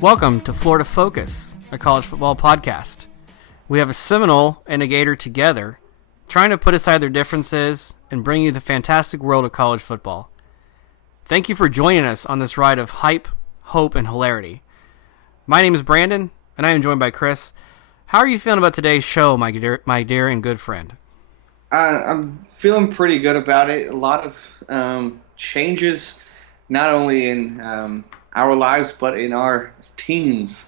Welcome to Florida Focus, a college football podcast. We have a Seminole and a Gator together, trying to put aside their differences and bring you the fantastic world of college football. Thank you for joining us on this ride of hype, hope, and hilarity. My name is Brandon, and I am joined by Chris. How are you feeling about today's show, my dear and good friend? I'm feeling pretty good about it. A lot of changes, not only in our lives, but in our teams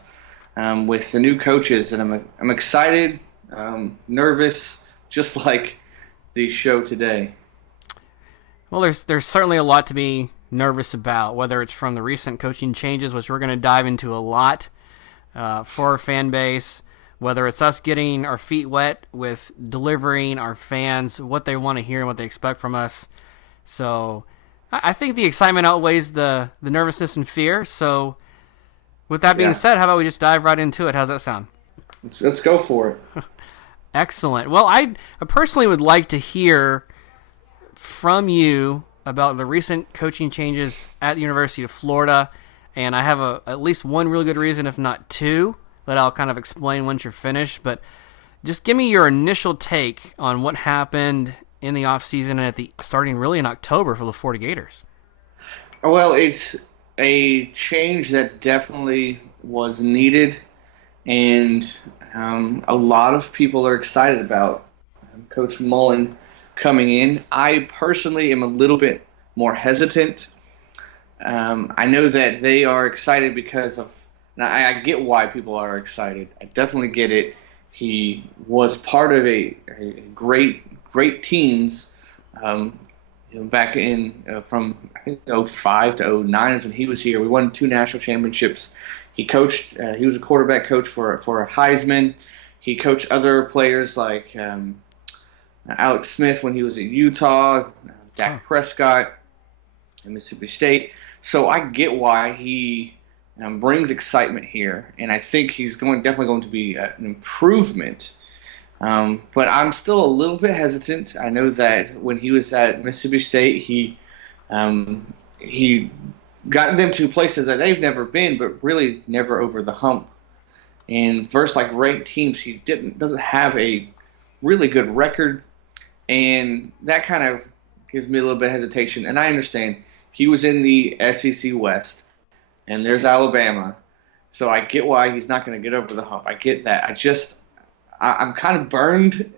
with the new coaches, and I'm excited, nervous, just like the show today. Well, there's certainly a lot to be nervous about, whether it's from the recent coaching changes, which we're going to dive into a lot for our fan base, whether it's us getting our feet wet with delivering our fans what they want to hear and what they expect from us. So I think the excitement outweighs the nervousness and fear. So with that being said, how about we just dive right into it? How's that sound? Let's go for it. Excellent. Well, I personally would like to hear from you about the recent coaching changes at the University of Florida. And I have at least one really good reason, if not two, that I'll kind of explain once you're finished. But just give me your initial take on what happened in the offseason and starting really in October for the Florida Gators. Well, it's a change that definitely was needed, and a lot of people are excited about Coach Mullen coming in. I personally am a little bit more hesitant. I know that they are excited because of, and I get why people are excited. I definitely get it. He was part of a great teams back in from I think 05 to 09 is when he was here. We won 2 national championships. He coached. He was a quarterback coach for a Heisman. He coached other players like Alex Smith when he was at Utah, Dak Prescott at Mississippi State. So I get why he brings excitement here, and I think he's definitely going to be an improvement. But I'm still a little bit hesitant. I know that when he was at Mississippi State, he got them to places that they've never been, but really never over the hump. And versus like ranked teams, he doesn't have a really good record, and that kind of gives me a little bit of hesitation. And I understand he was in the SEC West, and there's Alabama, so I get why he's not going to get over the hump. I get that. I'm kind of burned,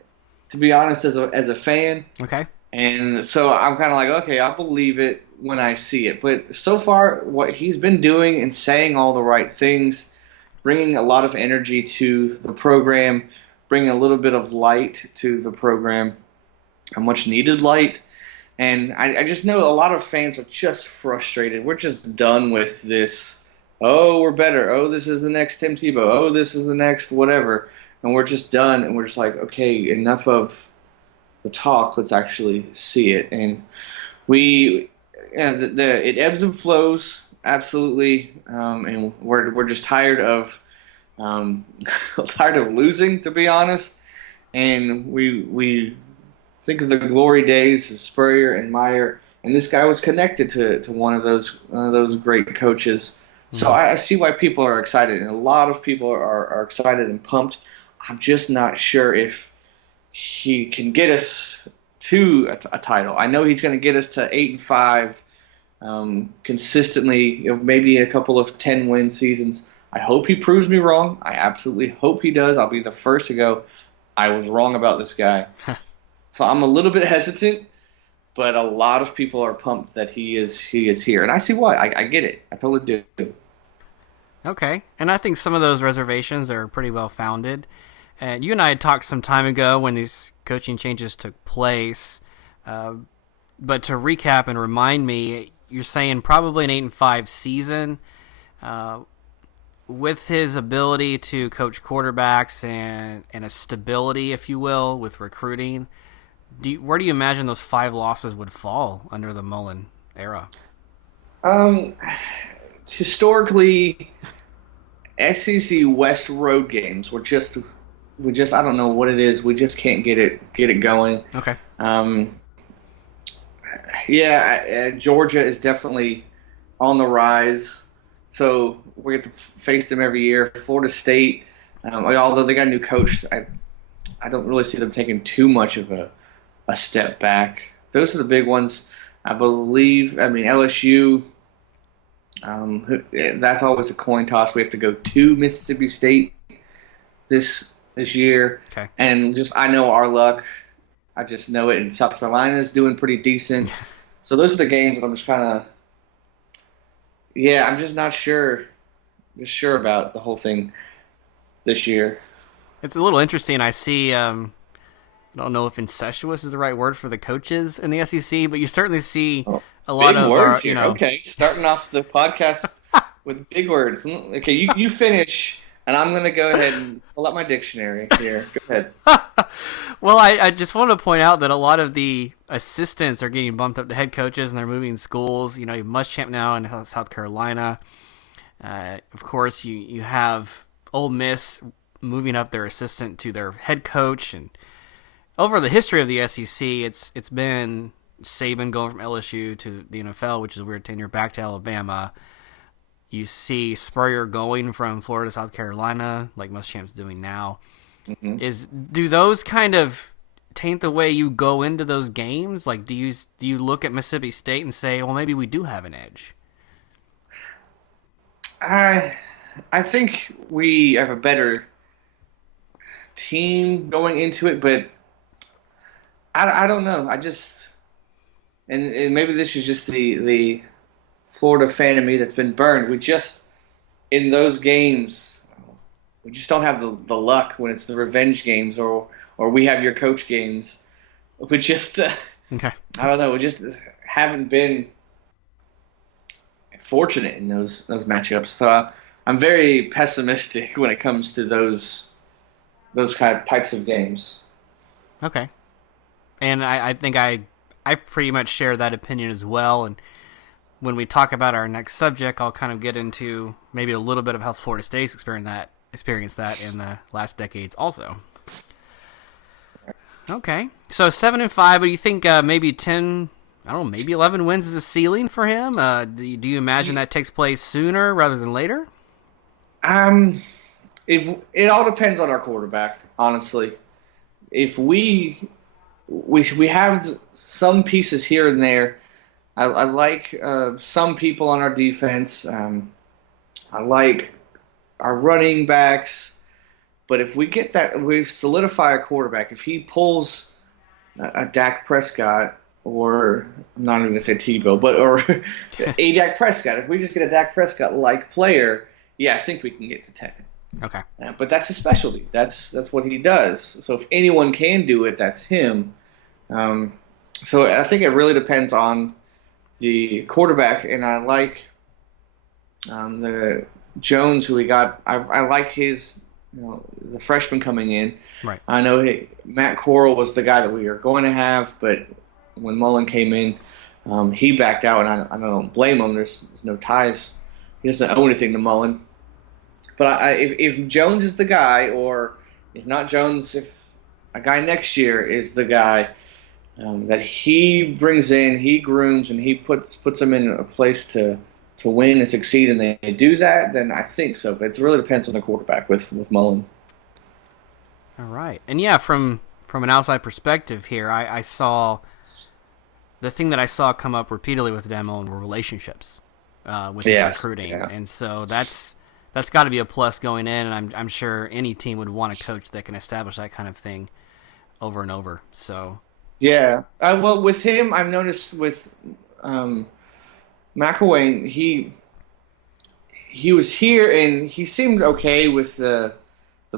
to be honest, as a fan. Okay. And so I'm kind of like, okay, I'll believe it when I see it. But so far, what he's been doing and saying all the right things, bringing a lot of energy to the program, bringing a little bit of light to the program, a much needed light. And I just know a lot of fans are just frustrated. We're just done with this. Oh, we're better. Oh, this is the next Tim Tebow. Oh, this is the next whatever. And we're just done, and we're just like, okay, enough of the talk. Let's actually see it. And it ebbs and flows, absolutely. And we're just tired of losing, to be honest. And we think of the glory days of Spurrier and Meyer, and this guy was connected to one of those great coaches. So I see why people are excited, and a lot of people are excited and pumped. I'm just not sure if he can get us to a title. I know he's going to get us to 8-5 consistently, maybe a couple of 10-win seasons. I hope he proves me wrong. I absolutely hope he does. I'll be the first to go, I was wrong about this guy. So I'm a little bit hesitant, but a lot of people are pumped that he is here. And I see why. I get it. I totally do. Okay. And I think some of those reservations are pretty well founded. And you and I had talked some time ago when these coaching changes took place. But to recap and remind me, you're saying probably an 8-5 season. with his ability to coach quarterbacks and a stability, if you will, with recruiting, where do you imagine those 5 losses would fall under the Mullen era? Um, Historically, SEC West road games were just we just I don't know what it is. We just can't get it going. Okay. Um, yeah, Georgia is definitely on the rise. So we get to face them every year. Florida State, although they got a new coach, I don't really see them taking too much of a step back. Those are the big ones, I believe. I mean, LSU, that's always a coin toss. We have to go to Mississippi State this year, Okay. and just I know our luck. I just know it. And South Carolina is doing pretty decent. So those are the games that I'm just kind of, yeah, I'm just not just sure about the whole thing this year. It's a little interesting. I see. I don't know if incestuous is the right word for the coaches in the SEC, but you certainly see Oh, a lot big of words you here. know. Okay, starting off the podcast with big words. Okay, you finish, and I'm gonna go ahead and pull up my dictionary here. Go ahead. Well, I just want to point out that a lot of the assistants are getting bumped up to head coaches, and they're moving schools. You know, you have Muschamp now in South Carolina. Of course, you have Ole Miss moving up their assistant to their head coach, and over the history of the SEC, it's been Saban going from LSU to the NFL, which is a weird tenure, back to Alabama. You see Spurrier going from Florida to South Carolina, like Muschamp's doing now. Mm-hmm. Do those kind of taint the way you go into those games? Like, do you look at Mississippi State and say, well, maybe we do have an edge? I think we have a better team going into it, but I don't know. I just and maybe this is just the Florida fan of me that's been burned. We just in those games we just don't have the luck when it's the revenge games or we have your coach games. We just Okay. I don't know. We just haven't been fortunate in those matchups. So I'm very pessimistic when it comes to those kind of types of games. Okay. And I think I pretty much share that opinion as well. And when we talk about our next subject, I'll kind of get into maybe a little bit of how Florida State's experienced that in the last decades also. Okay. So 7-5, but you think maybe 10, I don't know, maybe 11 wins is a ceiling for him? Do you imagine that takes place sooner rather than later? If it all depends on our quarterback, honestly. If we have some pieces here and there. I like some people on our defense. I like our running backs. But if we get that, we solidify a quarterback. If he pulls a Dak Prescott, or I'm not even going to say Tebow, but or a Dak Prescott. If we just get a Dak Prescott-like player, yeah, I think we can get to 10. Okay. But that's his specialty. That's what he does. So if anyone can do it, that's him. So I think it really depends on the quarterback, and I like the Jones who we got. I like his, the freshman coming in. Right. I know Matt Corral was the guy that we were going to have, but when Mullen came in, he backed out, and I don't blame him. There's no ties. He doesn't owe anything to Mullen. But if Jones is the guy, or if not Jones, if a guy next year is the guy that he brings in, he grooms, and he puts them in a place to win and succeed, and they do that, then I think so. But it really depends on the quarterback with Mullen. All right. And yeah, from an outside perspective here, I saw the thing that I saw come up repeatedly with Dan Mullen were relationships with his recruiting. Yeah. And so that's got to be a plus going in, and I'm sure any team would want a coach that can establish that kind of thing over and over. So yeah, well, with him, I've noticed with McElwain, he was here and he seemed okay with the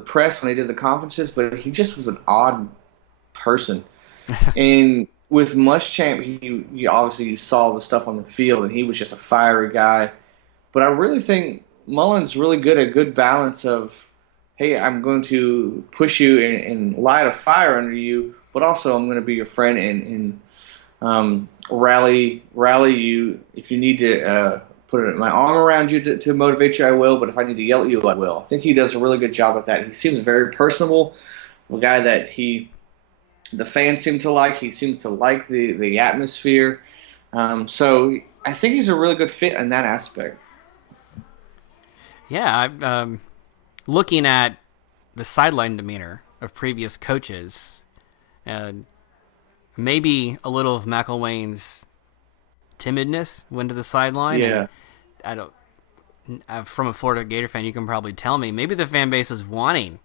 press when he did the conferences, but he just was an odd person. And with Muschamp, he obviously you saw the stuff on the field, and he was just a fiery guy. But I really think Mullen's really good at good balance of, hey, I'm going to push you and light a fire under you, but also I'm going to be your friend and rally you if you need to put my arm around you to motivate you. I will, but if I need to yell at you, I will. I think he does a really good job with that. He seems very personable, a guy that the fans seem to like. He seems to like the atmosphere. So I think he's a really good fit in that aspect. Yeah, looking at the sideline demeanor of previous coaches, and maybe a little of McElwain's timidness went to the sideline. Yeah. And I don't. From a Florida Gator fan, you can probably tell me maybe the fan base is wanting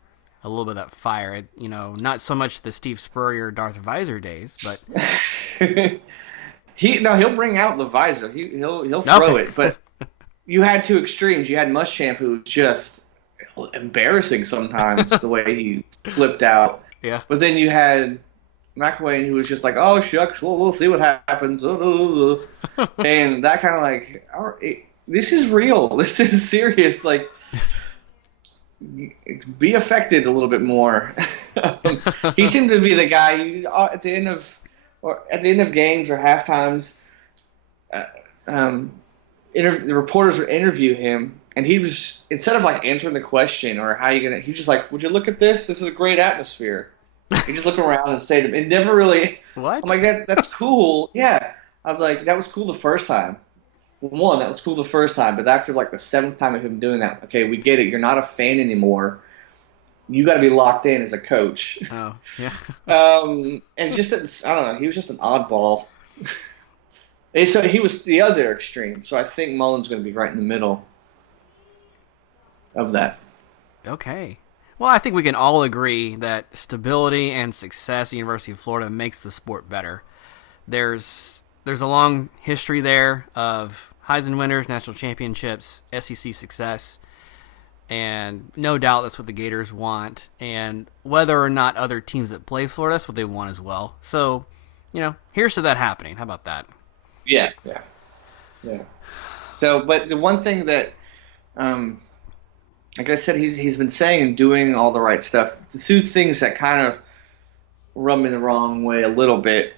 a little bit of that fire. Not so much the Steve Spurrier, Darth Visor days, but he'll bring out the visor. He'll throw it, but you had two extremes. You had Muschamp, who was just embarrassing sometimes the way he flipped out. Yeah. But then you had McElwain, who was just like, "Oh shucks, we'll see what happens," and that kind of like, all right, this is real. This is serious. Like, be affected a little bit more. He seemed to be the guy at the end of games or half times. The reporters would interview him, and he was, instead of like answering the question or how you gonna, he was just like, "Would you look at this? This is a great atmosphere." He just look around and say to him. It never really. What? I'm like, that's cool. Yeah, I was like, that was cool the first time. That was cool the first time, but after like the seventh time of him doing that, okay, we get it. You're not a fan anymore. You got to be locked in as a coach. Oh, yeah. And it's just, I don't know. He was just an oddball. And so he was the other extreme. So I think Mullen's going to be right in the middle of that. Okay. Well, I think we can all agree that stability and success at the University of Florida makes the sport better. There's a long history there of Heisman winners, national championships, SEC success, and no doubt that's what the Gators want. And whether or not other teams that play Florida, that's what they want as well. So, here's to that happening. How about that? Yeah. So, but the one thing that, like I said, he's been saying and doing all the right stuff. The two things that kind of rub me the wrong way a little bit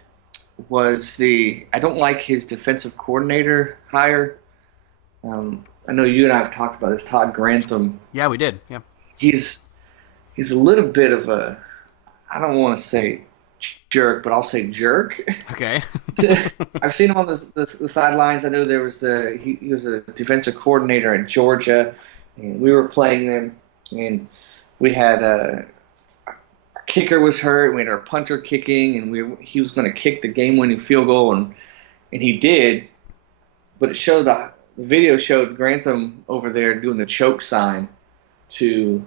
was I don't like his defensive coordinator hire. I know you and I have talked about this, Todd Grantham. Yeah, we did. Yeah. He's a little bit of a, I don't want to say jerk, but I'll say jerk. Okay. I've seen him on the sidelines. I know he was a defensive coordinator at Georgia, and we were playing them, and we had our kicker was hurt. We had our punter kicking, and he was going to kick the game-winning field goal, and he did. But it showed the video showed Grantham over there doing the choke sign to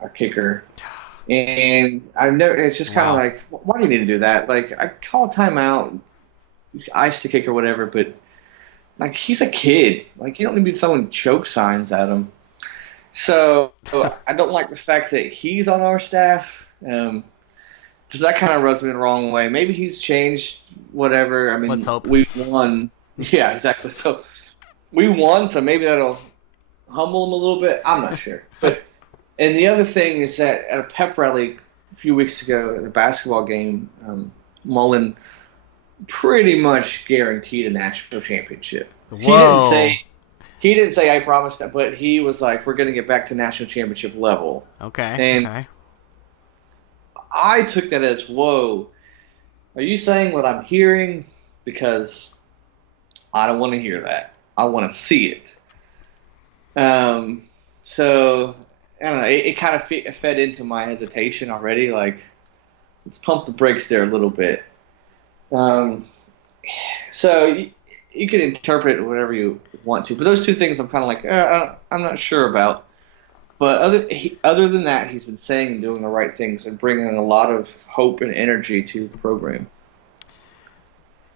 our kicker, and it's just kind of like, why do you need to do that? Like, I call a timeout, ice the kick or whatever, but like, he's a kid. Like, you don't need to be throwing choke signs at him. So I don't like the fact that he's on our staff. So that kind of rubs me the wrong way. Maybe he's changed, whatever. I mean, let's hope. We won. Yeah, exactly. So we won, so maybe that'll humble him a little bit. I'm not sure. And the other thing is that at a pep rally a few weeks ago at a basketball game, Mullen pretty much guaranteed a national championship. Whoa. He didn't say I promised that, but he was like, we're going to get back to national championship level. Okay. And I took that as, whoa, are you saying what I'm hearing? Because I don't want to hear that. I want to see it. So, I don't know. It kind of fed into my hesitation already. Like, let's pump the brakes there a little bit. So you can interpret it whatever you want to. But those two things I'm kind of like, I'm not sure about. But other than that, he's been saying and doing the right things and bringing a lot of hope and energy to the program.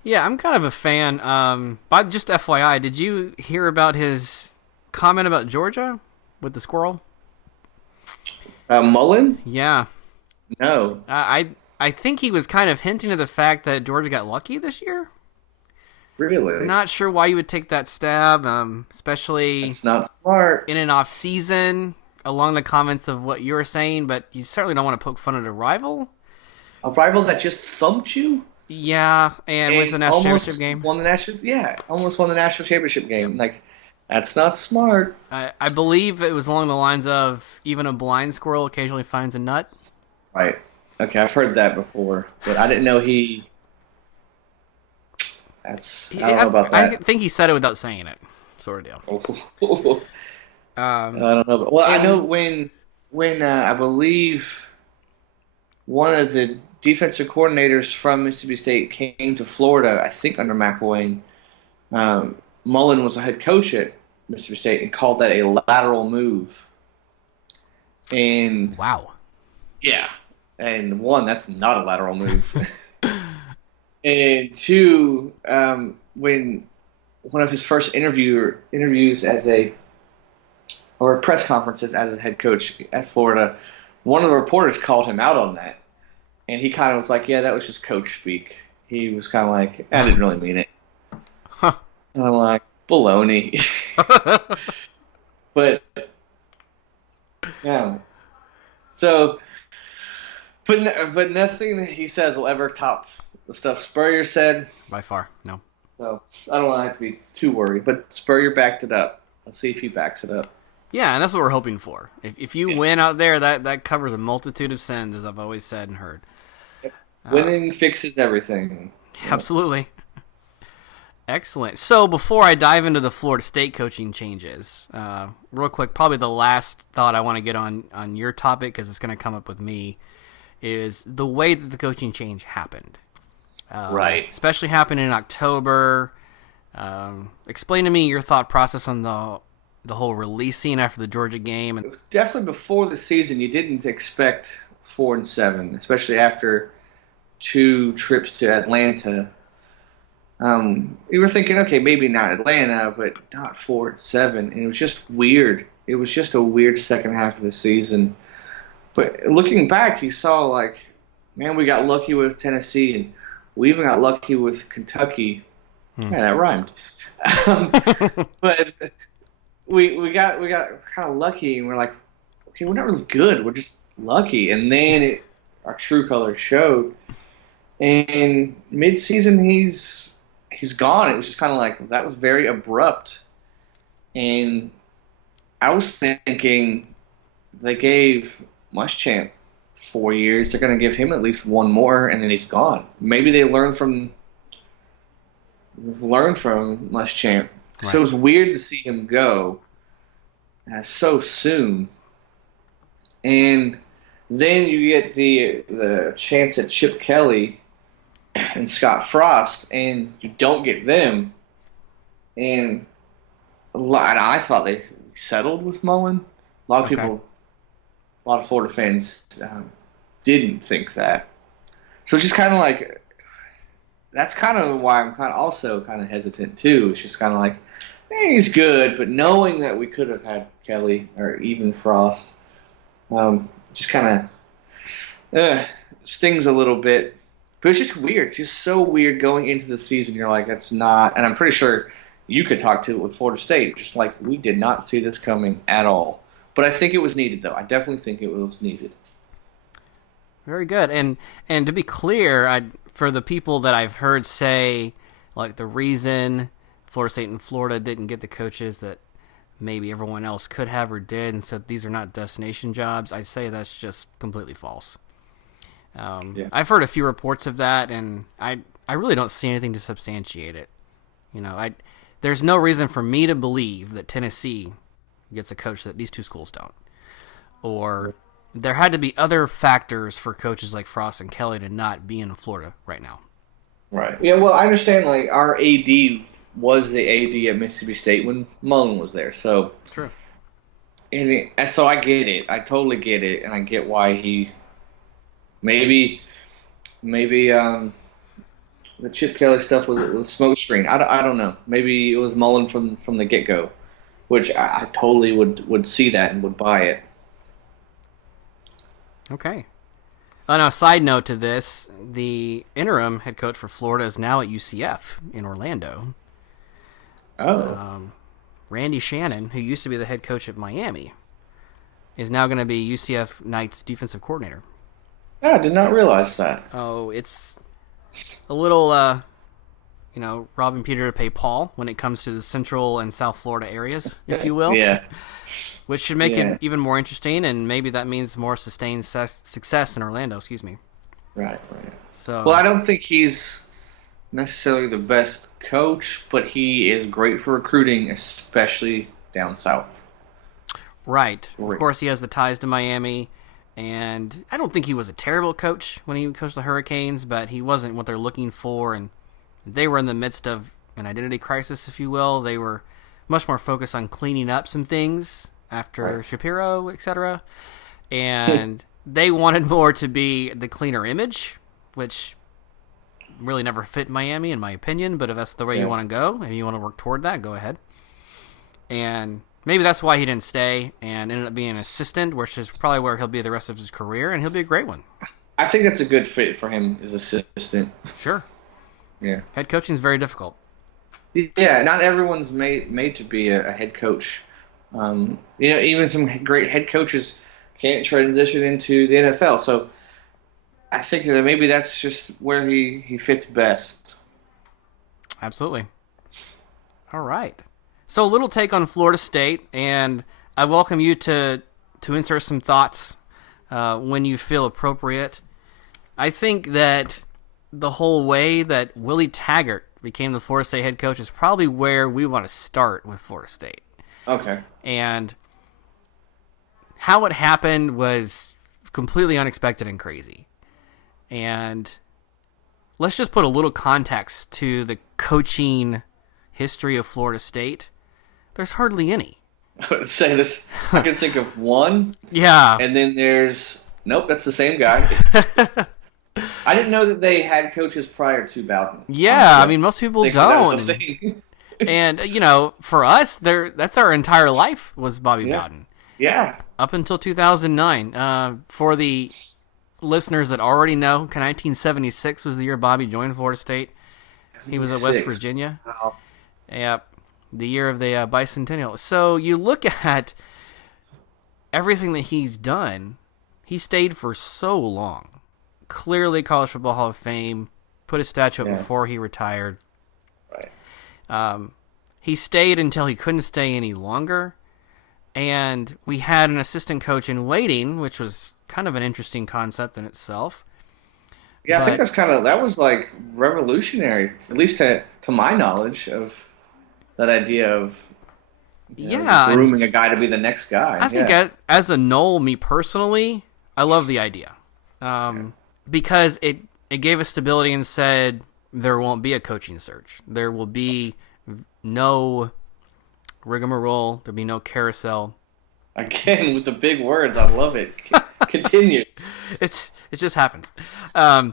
Yeah, I'm kind of a fan. But just FYI, did you hear about his comment about Georgia with the squirrel? Mullen? Yeah. No. I think he was kind of hinting at the fact that Georgia got lucky this year. Really? Not sure why you would take that stab, especially That's not smart. in an off season, along the comments of what you were saying. But you certainly don't want to poke fun at a rival. A rival that just thumped you Yeah, and wins the and national championship game. almost won the national championship game. Like, that's not smart. I believe it was along the lines of even a blind squirrel occasionally finds a nut. Right. Okay, I've heard that before, but I didn't know he. I don't know about I that. think he said it without saying it, sort of deal. I don't know. Well, I know when I believe one of the defensive coordinators from Mississippi State came to Florida, I think under McElwain. Mullen was a head coach at Mississippi State and called that a lateral move. And Wow. yeah, and one, that's not a lateral move. And two, when one of his first interviews or press conferences as a head coach at Florida, one of the reporters called him out on that, and he kind of was like, "Yeah, that was just coach speak." He was kind of like, "I didn't really mean it." Huh. And I'm like, "Baloney." But yeah, so but nothing that he says will ever top the stuff Spurrier said. By far, no. So I don't have to be too worried. But Spurrier backed it up. Let's see if he backs it up. Yeah, and that's what we're hoping for. If you win out there, that covers a multitude of sins, as I've always said and heard. Winning fixes everything. Absolutely. Excellent. So before I dive into the Florida State coaching changes, real quick, probably the last thought I want to get on your topic, because it's going to come up with me, is the way that the coaching change happened. Right. Especially happened in October. Explain to me your thought process on the whole releasing after the Georgia game. It was definitely before the season. You didn't expect 4-7, especially after 2 trips to Atlanta. You were thinking, okay, maybe not Atlanta, but not 4-7, and it was just weird. It was just a weird second half of the season. But looking back, you saw, like, man, we got lucky with Tennessee, and we even got lucky with Kentucky. Yeah, that rhymed. But we got kind of lucky, and we're like, okay, we're not really good. We're just lucky. And then our true colors showed. And mid-season, he's gone. It was just kind of like, that was very abrupt. And I was thinking they gave Muschamp 4 years. They're going to give him at least one more, and then he's gone. Maybe they learn from Muschamp. Right. So it was weird to see him go so soon. And then you get the chance at Chip Kelly and Scott Frost, and you don't get them. And I thought they settled with Mullen. A lot of Florida fans didn't think that. So it's just kind of like, that's kind of why I'm also kind of hesitant too. It's just kind of like, he's good, but knowing that we could have had Kelly or even Frost, just kind of stings a little bit. But it's just weird. It's just so weird going into the season. You're like, that's not, and I'm pretty sure you could talk to it with Florida State. Just like, we did not see this coming at all. But I think it was needed, though. I definitely think it was needed. Very good. And to be clear, for the people that I've heard say, like, the reason Florida State and Florida didn't get the coaches that maybe everyone else could have or did, and said these are not destination jobs, I say that's just completely false. Yeah. I've heard a few reports of that, and I really don't see anything to substantiate it. There's no reason for me to believe that Tennessee gets a coach that these two schools don't. Or there had to be other factors for coaches like Frost and Kelly to not be in Florida right now. Right. Yeah, well, I understand, like, our AD was the AD at Mississippi State when Mullen was there. So True. So I get it. I totally get it, and I get why he maybe the Chip Kelly stuff was smoke screen. I don't know. Maybe it was Mullen from the get-go, which I totally would see that and would buy it. Okay. On a side note to this, the interim head coach for Florida is now at UCF in Orlando. Oh. Randy Shannon, who used to be the head coach at Miami, is now going to be UCF Knights defensive coordinator. I did not realize that. Oh, it's a little, robbing Peter to pay Paul when it comes to the Central and South Florida areas, if you will. Yeah. Which should make it even more interesting, and maybe that means more sustained success in Orlando. Excuse me. Right. So. Well, I don't think he's necessarily the best coach, but he is great for recruiting, especially down south. Right. Of course, he has the ties to Miami, and I don't think he was a terrible coach when he coached the Hurricanes, but he wasn't what they're looking for, and they were in the midst of an identity crisis, if you will. They were much more focused on cleaning up some things after Shapiro, etc., and they wanted more to be the cleaner image, which really never fit Miami, in my opinion, but if that's the way you want to go, and you want to work toward that, go ahead. And maybe that's why he didn't stay and ended up being an assistant, which is probably where he'll be the rest of his career, and he'll be a great one. I think that's a good fit for him as assistant. Sure. Yeah. Head coaching is very difficult. Yeah, not everyone's made to be a head coach. Even some great head coaches can't transition into the NFL. So I think that maybe that's just where he fits best. Absolutely. All right. So a little take on Florida State, and I welcome you to insert some thoughts when you feel appropriate. I think that the whole way that Willie Taggart became the Florida State head coach is probably where we want to start with Florida State. Okay. And how it happened was completely unexpected and crazy. And let's just put a little context to the coaching history of Florida State. There's hardly any. I would say this. I can think of one. Yeah. And then nope, that's the same guy. I didn't know that they had coaches prior to Bowden. Yeah, I mean, most people don't. That was a thing. And, for us, that's our entire life was Bobby Bowden. Yeah. Up until 2009. For the listeners that already know, 1976 was the year Bobby joined Florida State. He was at West Virginia. Wow. Yep. The year of the bicentennial. So you look at everything that he's done, he stayed for so long. Clearly College Football Hall of Fame, put a statue up before he retired. Right. He stayed until he couldn't stay any longer. And we had an assistant coach in waiting, which was kind of an interesting concept in itself. Yeah, I think that was like revolutionary, at least to my knowledge of that idea of grooming a guy to be the next guy. I think as a Knoll, me personally, I love the idea. Because it gave us stability and said there won't be a coaching search. There will be no rigmarole. There'll be no carousel. Again, with the big words, I love it. Continue. It just happens. No,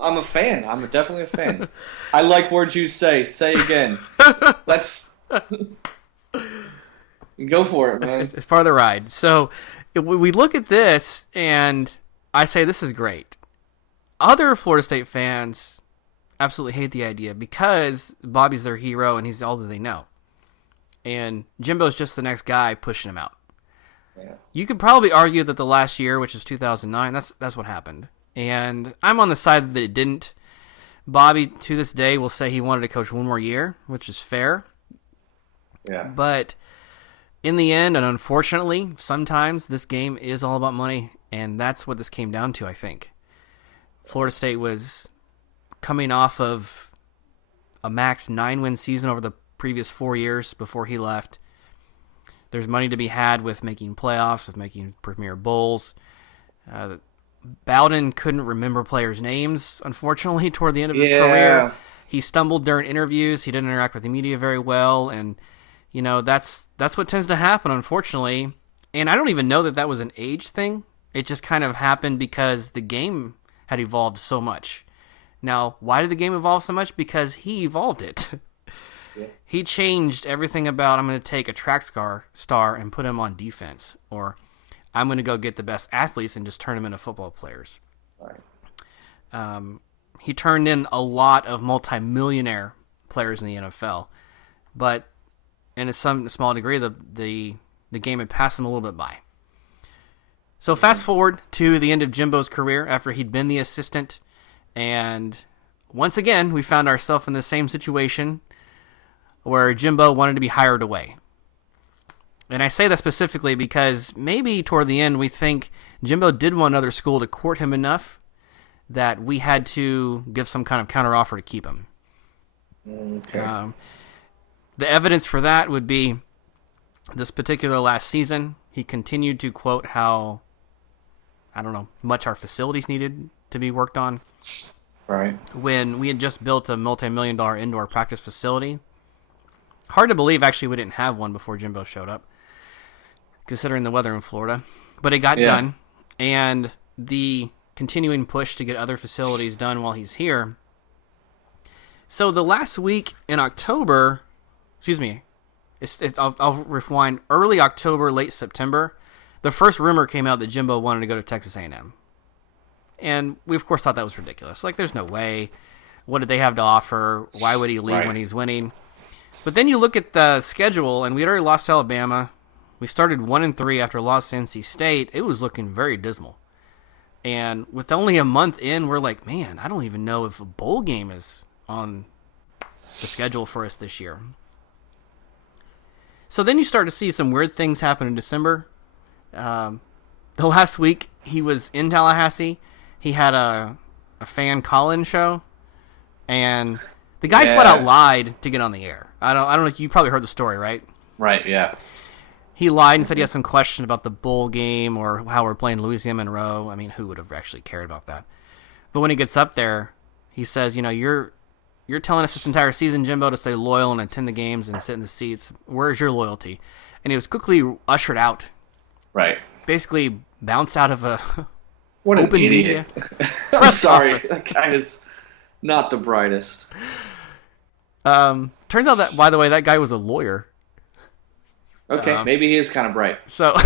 I'm a fan. I'm definitely a fan. I like words you say. Say again. Let's go for it, man. It's part of the ride. So we look at this, and I say this is great. Other Florida State fans absolutely hate the idea because Bobby's their hero, and he's all that they know. And Jimbo's just the next guy pushing him out. Yeah. You could probably argue that the last year, which was 2009, that's what happened. And I'm on the side that it didn't. Bobby, to this day, will say he wanted to coach one more year, which is fair. Yeah. But in the end, and unfortunately, sometimes this game is all about money, and that's what this came down to, I think. Florida State was coming off of a max 9-win season over the previous 4 years before he left. There's money to be had with making playoffs, with making Premier Bowls. Bowden couldn't remember players' names, unfortunately, toward the end of his career. He stumbled during interviews. He didn't interact with the media very well, and that's what tends to happen, unfortunately. And I don't even know that was an age thing. It just kind of happened because the game had evolved so much. Now, why did the game evolve so much? Because he evolved it. He changed everything about, I'm going to take a track star and put him on defense, or I'm going to go get the best athletes and just turn them into football players. Right. He turned in a lot of multimillionaire players in the NFL, but in some small degree, the game had passed him a little bit by. So fast forward to the end of Jimbo's career after he'd been the assistant, and once again, we found ourselves in the same situation where Jimbo wanted to be hired away. And I say that specifically because maybe toward the end we think Jimbo did want another school to court him enough that we had to give some kind of counteroffer to keep him. Okay. The evidence for that would be this particular last season. He continued to quote how, I don't know, much our facilities needed to be worked on. Right. When we had just built a multi-million-dollar indoor practice facility. Hard to believe, actually, we didn't have one before Jimbo showed up, considering the weather in Florida. But it got done, and the continuing push to get other facilities done while he's here. So the last week in October, I'll rewind, early October, late September, the first rumor came out that Jimbo wanted to go to Texas A&M. And we, of course, thought that was ridiculous. Like, there's no way. What did they have to offer? Why would he leave when he's winning? But then you look at the schedule, and we had already lost to Alabama. We started 1-3 after loss to NC State. It was looking very dismal. And with only a month in, we're like, man, I don't even know if a bowl game is on the schedule for us this year. So then you start to see some weird things happen in December. The last week, he was in Tallahassee. He had a fan call-in show, and the guy flat out lied to get on the air. I don't know. You probably heard the story, right? Right. Yeah. He lied and said he had some question about the bowl game or how we're playing Louisiana Monroe. I mean, who would have actually cared about that? But when he gets up there, he says, you're telling us this entire season, Jimbo, to stay loyal and attend the games and sit in the seats. Where's your loyalty? And he was quickly ushered out. Right. Basically bounced out of a what an open idiot. media. I'm sorry. That guy is not the brightest. Turns out that, by the way, that guy was a lawyer. Okay, maybe he is kind of bright. So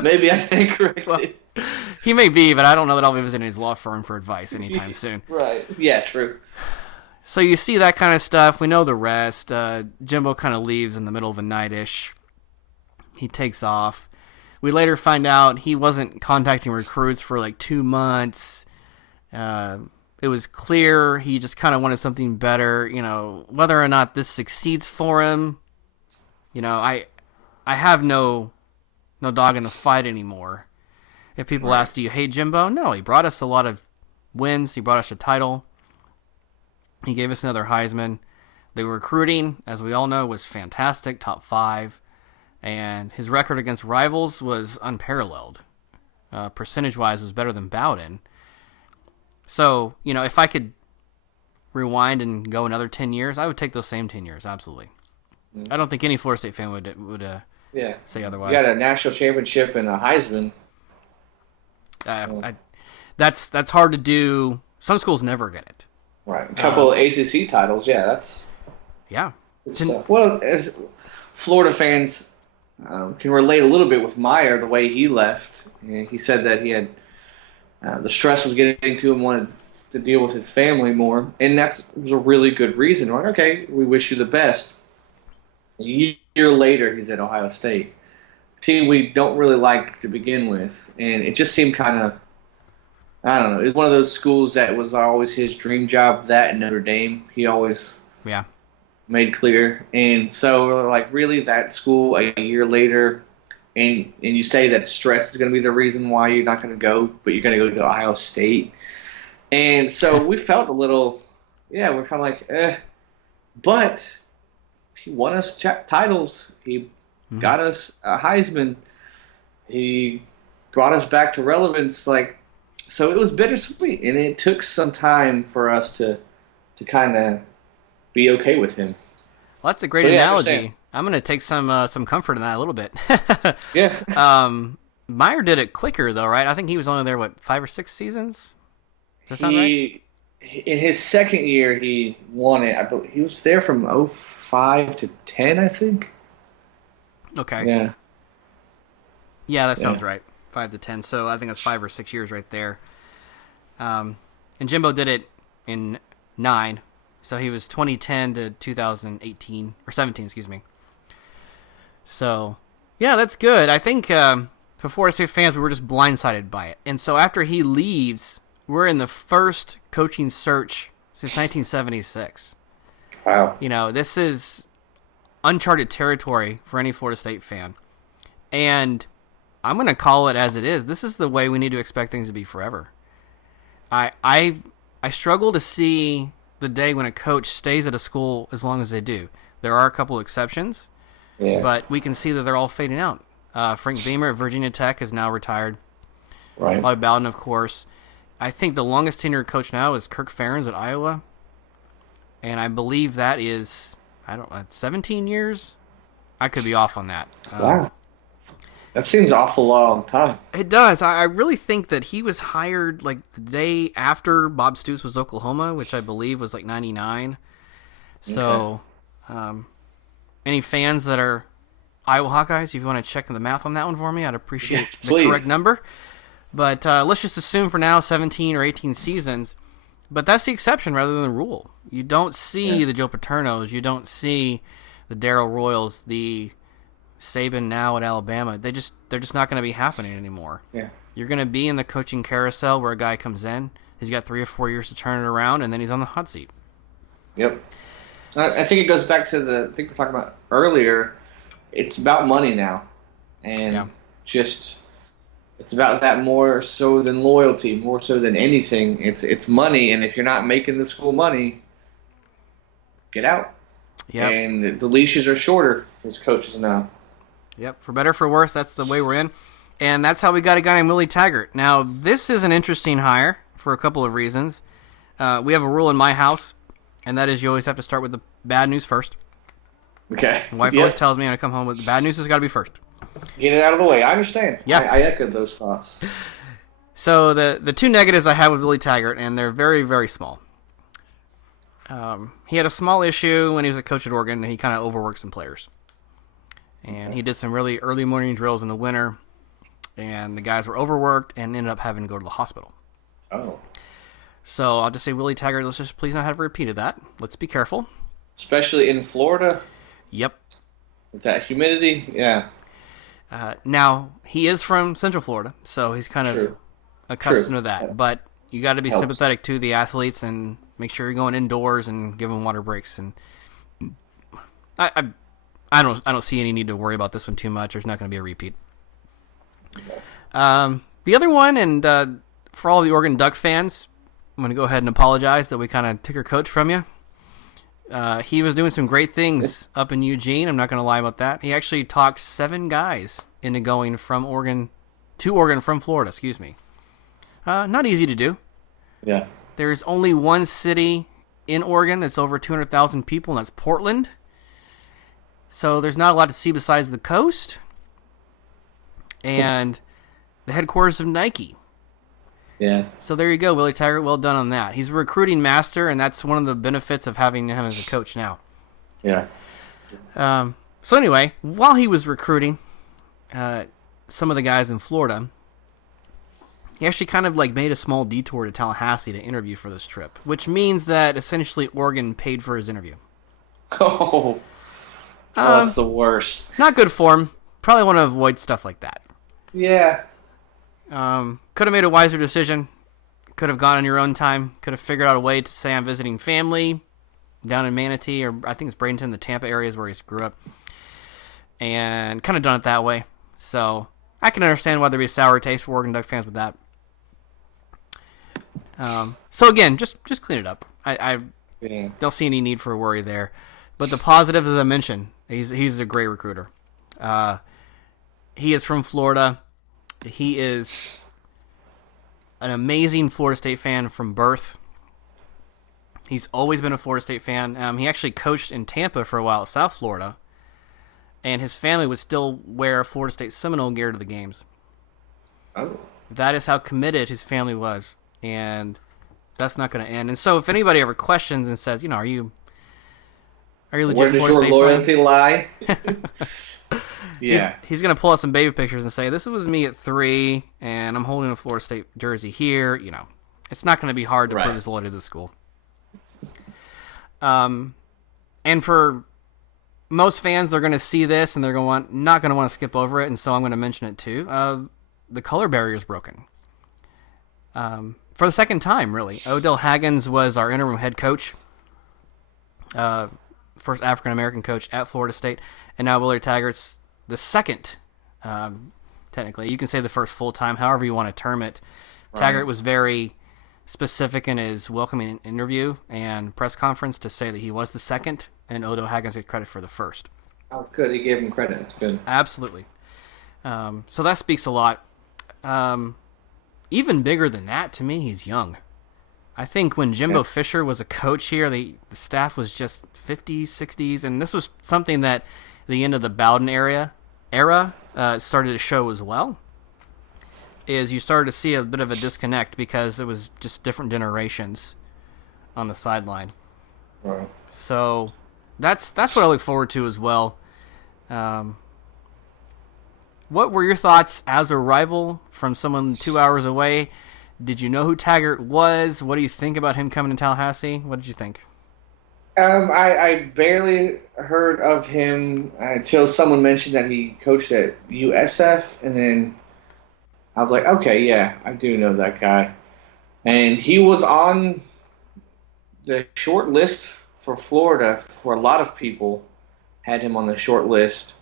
maybe I stand correctly. Well, he may be, but I don't know that I'll be visiting his law firm for advice anytime soon. Right. Yeah, true. So you see that kind of stuff. We know the rest. Jimbo kind of leaves in the middle of the night-ish. He takes off. We later find out he wasn't contacting recruits for like 2 months. It was clear he just kind of wanted something better. Whether or not this succeeds for him, I have no dog in the fight anymore. If people ask, do you hate Jimbo? No, he brought us a lot of wins. He brought us a title. He gave us another Heisman. The recruiting, as we all know, was fantastic, top 5. And his record against rivals was unparalleled. Percentage-wise, it was better than Bowden. So, if I could rewind and go another 10 years, I would take those same 10 years, absolutely. I don't think any Florida State fan would say otherwise. You got a national championship and a Heisman. That's hard to do. Some schools never get it. Right. A couple of ACC titles. Yeah, that's good stuff. Well, as Florida fans can relate a little bit with Meyer, the way he left. He said that he had the stress was getting to him, wanted to deal with his family more, and that was a really good reason. Like, okay, we wish you the best. A year later, he's at Ohio State, a team we don't really like to begin with, and it just seemed kind of, I don't know, it was one of those schools that was always his dream job, that and Notre Dame. He always made clear. And so, like, really, that school a year later, and you say that stress is going to be the reason why you're not going to go, but you're going to go to Ohio State. And so we felt a little, we're kind of like, but he won us titles. He got us a Heisman. He brought us back to relevance. Like, so it was bittersweet, and it took some time for us to kind of be okay with him. Well, that's a great analogy. I'm going to take some comfort in that a little bit. Meyer did it quicker, though, right? I think he was only there, 5 or 6 seasons? Does that sound right? In his second year, he won it. I believe he was there from 2005 to 10, I think. Okay. Yeah. Yeah, that sounds right. 5 to 10. So I think that's 5 or 6 years right there. And Jimbo did it in 9, so he was 2010 to 2018 or 17, excuse me. So, yeah, that's good. I think for Florida State fans, we were just blindsided by it. And so after he leaves, we're in the first coaching search since 1976. Wow. This is uncharted territory for any Florida State fan. And I'm going to call it as it is. This is the way we need to expect things to be forever. I struggle to see the day when a coach stays at a school as long as they do. There are a couple exceptions, but we can see that they're all fading out. Frank Beamer at Virginia Tech is now retired. Right. Bobby Bowden, of course. I think the longest tenured coach now is Kirk Ferentz at Iowa. And I believe that is, 17 years? I could be off on that. Wow. That seems awful long time. It does. I really think that he was hired like the day after Bob Stoops was Oklahoma, which I believe was like 99. So, any fans that are Iowa Hawkeyes, if you want to check the math on that one for me, I'd appreciate the correct number. But let's just assume for now 17 or 18 seasons. But that's the exception rather than the rule. You don't see the Joe Paternos. You don't see the Darryl Royals, the Saban now at Alabama. They're just not going to be happening anymore. Yeah. You're going to be in the coaching carousel where a guy comes in, he's got 3 or 4 years to turn it around, and then he's on the hot seat. Yep. I think it goes back to the thing we were talking about earlier. It's about money now. And just it's about that more so than loyalty, more so than anything. It's money, and if you're not making the school money, get out. Yep. And the leashes are shorter as coaches now. Yep, for better or for worse, that's the way we're in. And that's how we got a guy named Willie Taggart. Now, this is an interesting hire for a couple of reasons. We have a rule in my house, and that is you always have to start with the bad news first. Okay. My wife always tells me when I come home with the bad news has got to be first. Get it out of the way. I understand. Yeah. I echoed those thoughts. So the 2 negatives I have with Willie Taggart, and they're very, very small. He had a small issue when he was a coach at Oregon, and he kind of overworked some players. And he did some really early morning drills in the winter, and the guys were overworked and ended up having to go to the hospital. Oh. So I'll just say, Willie Taggart, let's just please not have a repeat of that. Let's be careful. Especially in Florida? Yep. With that humidity? Yeah. Now, he is from Central Florida, so he's kind of accustomed to that. Yeah. But you got to be sympathetic to the athletes and make sure you're going indoors and give them water breaks. And I don't see any need to worry about this one too much. There's not going to be a repeat. The other one, and for all the Oregon Duck fans, I'm going to go ahead and apologize that we kind of took your coach from you. He was doing some great things up in Eugene. I'm not going to lie about that. He actually talked 7 guys into going from Oregon from Florida. Excuse me. Not easy to do. Yeah. There's only one city in Oregon that's over 200,000 people, and that's Portland. So there's not a lot to see besides the coast and the headquarters of Nike. Yeah. So there you go, Willie Taggart. Well done on that. He's a recruiting master, and that's one of the benefits of having him as a coach now. Yeah. So anyway, while he was recruiting some of the guys in Florida, he actually kind of like made a small detour to Tallahassee to interview for this trip, which means that essentially Oregon paid for his interview. Oh, that's the worst. Not good for him. Probably want to avoid stuff like that. Yeah. Could have made a wiser decision. Could have gone on your own time. Could have figured out a way to say I'm visiting family down in Manatee, or I think it's Bradenton, the Tampa area is where he grew up. And kind of done it that way. So I can understand why there'd be a sour taste for Oregon Duck fans with that. So again, just clean it up. I don't see any need for a worry there. But the positives, as I mentioned, he's a great recruiter. He is from Florida. He is an amazing Florida State fan from birth. He's always been a Florida State fan. He actually coached in Tampa for a while at South Florida, and his family would still wear Florida State Seminole gear to the games. Oh. That is how committed his family was, and that's not going to end. And so if anybody ever questions and says, are you legit Where does Florida State your loyalty fan? lie? Yeah. He's going to pull out some baby pictures and say, this was me at 3, and I'm holding a Florida State jersey here. It's not going to be hard to Right. prove his loyalty to the school. And for most fans, they're going to see this and they're not going to want to skip over it, and so I'm going to mention it too. The color barrier is broken. For the second time, really. Odell Haggins was our interim head coach, first African-American coach at Florida State, and now Willie Taggart's the second, technically. You can say the first full-time, however you want to term it. Right. Taggart was very specific in his welcoming interview and press conference to say that he was the second, and Odell Haggins get credit for the first. Oh, good. He gave him credit. It's good. Absolutely. So that speaks a lot. Even bigger than that, to me, he's young. I think when Jimbo Fisher was a coach here, the staff was just 50s, 60s, and this was something that the end of the Bowden era started to show as well, is you started to see a bit of a disconnect because it was just different generations on the sideline. Right. So that's what I look forward to as well. What were your thoughts as a rival from someone 2 hours away? Did you know who Taggart was? What do you think about him coming to Tallahassee? What did you think? I barely heard of him until someone mentioned that he coached at USF, and then I was like, okay, yeah, I do know that guy. And he was on the short list for Florida for a lot of people, had him on the short list.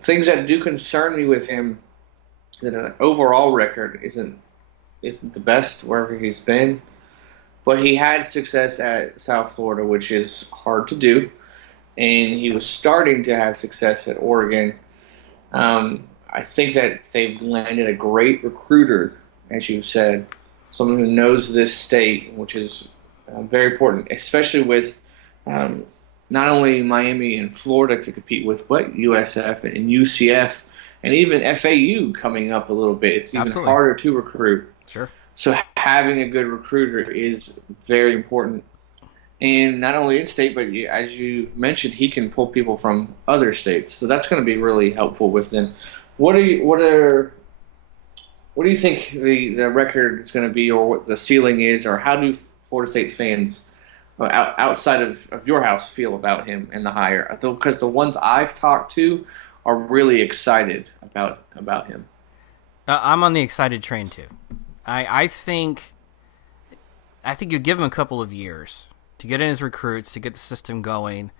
Things that do concern me with him, that an overall record isn't the best wherever he's been, but he had success at South Florida, which is hard to do, and he was starting to have success at Oregon. I think that they've landed a great recruiter, as you said, someone who knows this state, which is very important, especially with not only Miami and Florida to compete with, but USF and UCF and even FAU coming up a little bit. It's even Absolutely. harder to recruit. Sure. So having a good recruiter is very important. And not only in state, but as you mentioned, he can pull people from other states. So that's going to be really helpful with them. What do you think the record is going to be, or what the ceiling is, or how do Florida State fans outside of your house feel about him and the hire? Because the ones I've talked to are really excited about him. I'm on the excited train too. I think you give him a couple of years to get in his recruits, to get the system going.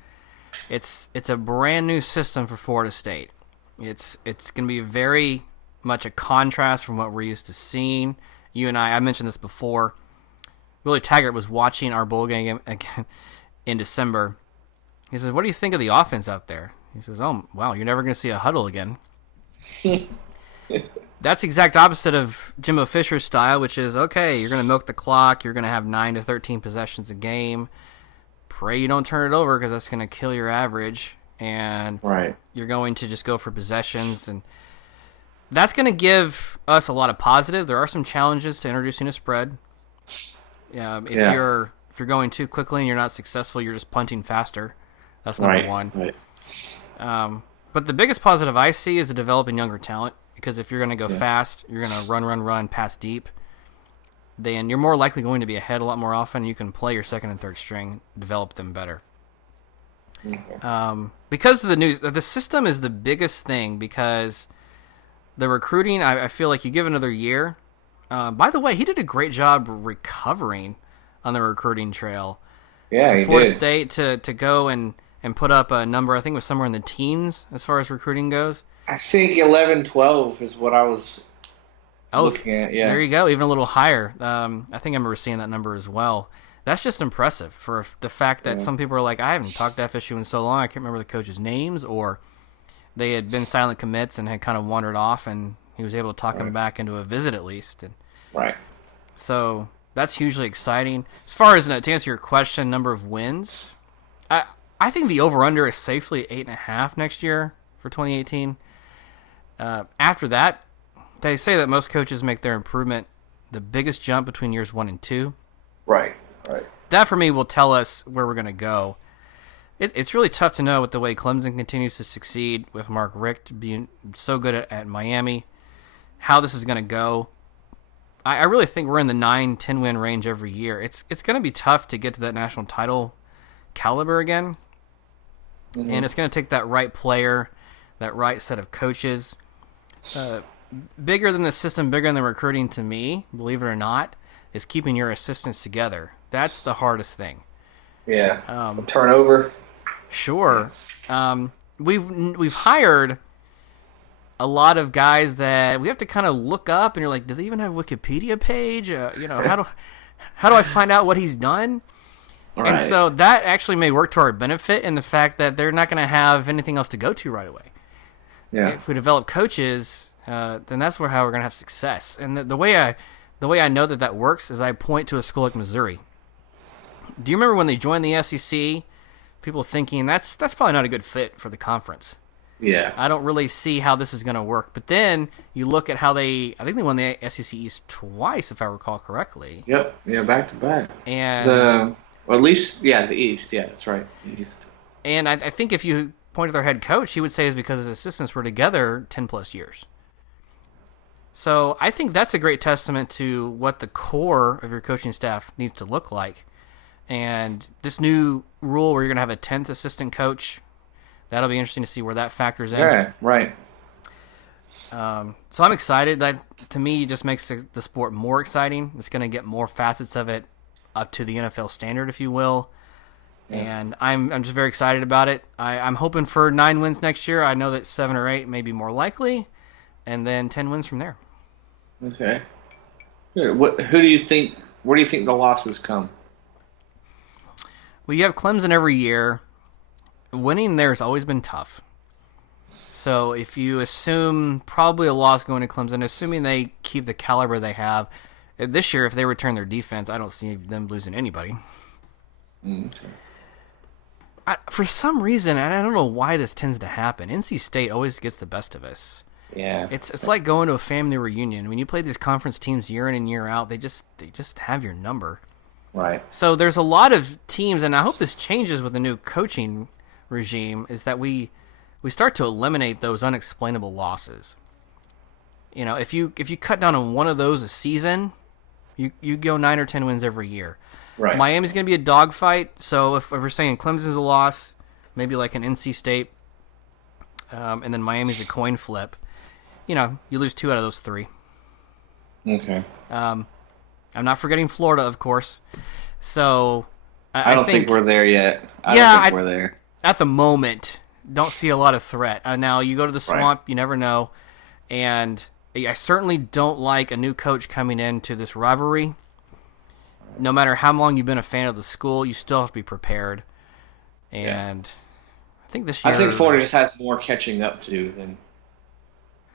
It's a brand new system for Florida State. It's going to be very much a contrast from what we're used to seeing. You and I mentioned this before. Willie Taggart was watching our bowl game again in December. He says, "What do you think of the offense out there?" He says, "Oh, wow, you're never going to see a huddle again." That's the exact opposite of Jimbo Fisher's style, which is, okay, you're going to milk the clock. You're going to have 9 to 13 possessions a game. Pray you don't turn it over because that's going to kill your average. And right. You're going to just go for possessions. And that's going to give us a lot of positive. There are some challenges to introducing a spread. If you're going too quickly and you're not successful, you're just punting faster. That's number one. Right. But the biggest positive I see is the developing younger talent. Because if you're going to go fast, you're going to run, pass deep, then you're more likely going to be ahead a lot more often. You can play your second and third string, develop them better. Okay. Because of the system is the biggest thing, because the recruiting, I feel like you give another year. By the way, he did a great job recovering on the recruiting trail. Yeah, he Florida did. State to go and put up a number, I think it was somewhere in the teens as far as recruiting goes. I think 11, 12 is what I was looking at. Yeah. There you go, even a little higher. I think I remember seeing that number as well. That's just impressive for the fact that some people are like, I haven't talked to FSU in so long, I can't remember the coaches' names, or they had been silent commits and had kind of wandered off, and he was able to talk them back into a visit at least. And right. so that's hugely exciting. As far as, to answer your question, number of wins, I think the over-under is safely 8.5 next year for 2018. After that, they say that most coaches make their improvement the biggest jump between years 1 and 2. Right. That, for me, will tell us where we're going to go. It's really tough to know with the way Clemson continues to succeed, with Mark Richt being so good at Miami, how this is going to go. I really think we're in the 9-10 win range every year. It's going to be tough to get to that national title caliber again. Mm-hmm. And it's going to take that right player, that right set of coaches. Bigger than the system, bigger than the recruiting to me, believe it or not, is keeping your assistants together. That's the hardest thing. Yeah. Turnover. Sure. We've hired a lot of guys that we have to kind of look up, and you're like, do they even have a Wikipedia page? How do I find out what he's done? Right. And so that actually may work to our benefit in the fact that they're not going to have anything else to go to right away. Yeah. If we develop coaches, then that's how we're going to have success. And the way I know that works is I point to a school like Missouri. Do you remember when they joined the SEC? People thinking that's probably not a good fit for the conference. Yeah. I don't really see how this is going to work. But then you look at how I think they won the SEC East twice, if I recall correctly. Yep. Yeah, back to back. And at least, the East. Yeah, that's right. The East. And I think if you point to their head coach, he would say it's because his assistants were together 10 plus years. So I think that's a great testament to what the core of your coaching staff needs to look like. And this new rule where you're going to have a 10th assistant coach, that'll be interesting to see where that factors in. Yeah, right. So I'm excited. That, to me, just makes the sport more exciting. It's going to get more facets of it up to the NFL standard, if you will. Yeah. And I'm just very excited about it. I'm hoping for 9 wins next year. I know that 7 or 8 may be more likely, and then 10 wins from there. Okay. Good. Where do you think the losses come? Well, you have Clemson every year. Winning there has always been tough. So if you assume probably a loss going to Clemson, assuming they keep the caliber they have, this year if they return their defense, I don't see them losing anybody. Okay. For some reason, and I don't know why this tends to happen, NC State always gets the best of us. Yeah. It's like going to a family reunion. When you play these conference teams year in and year out, they just have your number. Right. So there's a lot of teams, and I hope this changes with the new coaching regime, is that we start to eliminate those unexplainable losses. You know, if you cut down on one of those a season, you go 9 or 10 wins every year. Right. Miami's going to be a dogfight, so if we're saying Clemson's a loss, maybe like an NC State, and then Miami's a coin flip, you lose 2 out of those 3. Okay. I'm not forgetting Florida, of course. So I don't think we're there yet. I don't think we're there. At the moment, don't see a lot of threat. Now, you go to the swamp, you never know. And I certainly don't like a new coach coming into this rivalry. No matter how long you've been a fan of the school, you still have to be prepared. And I think this year... I think Florida just has more catching up to do than...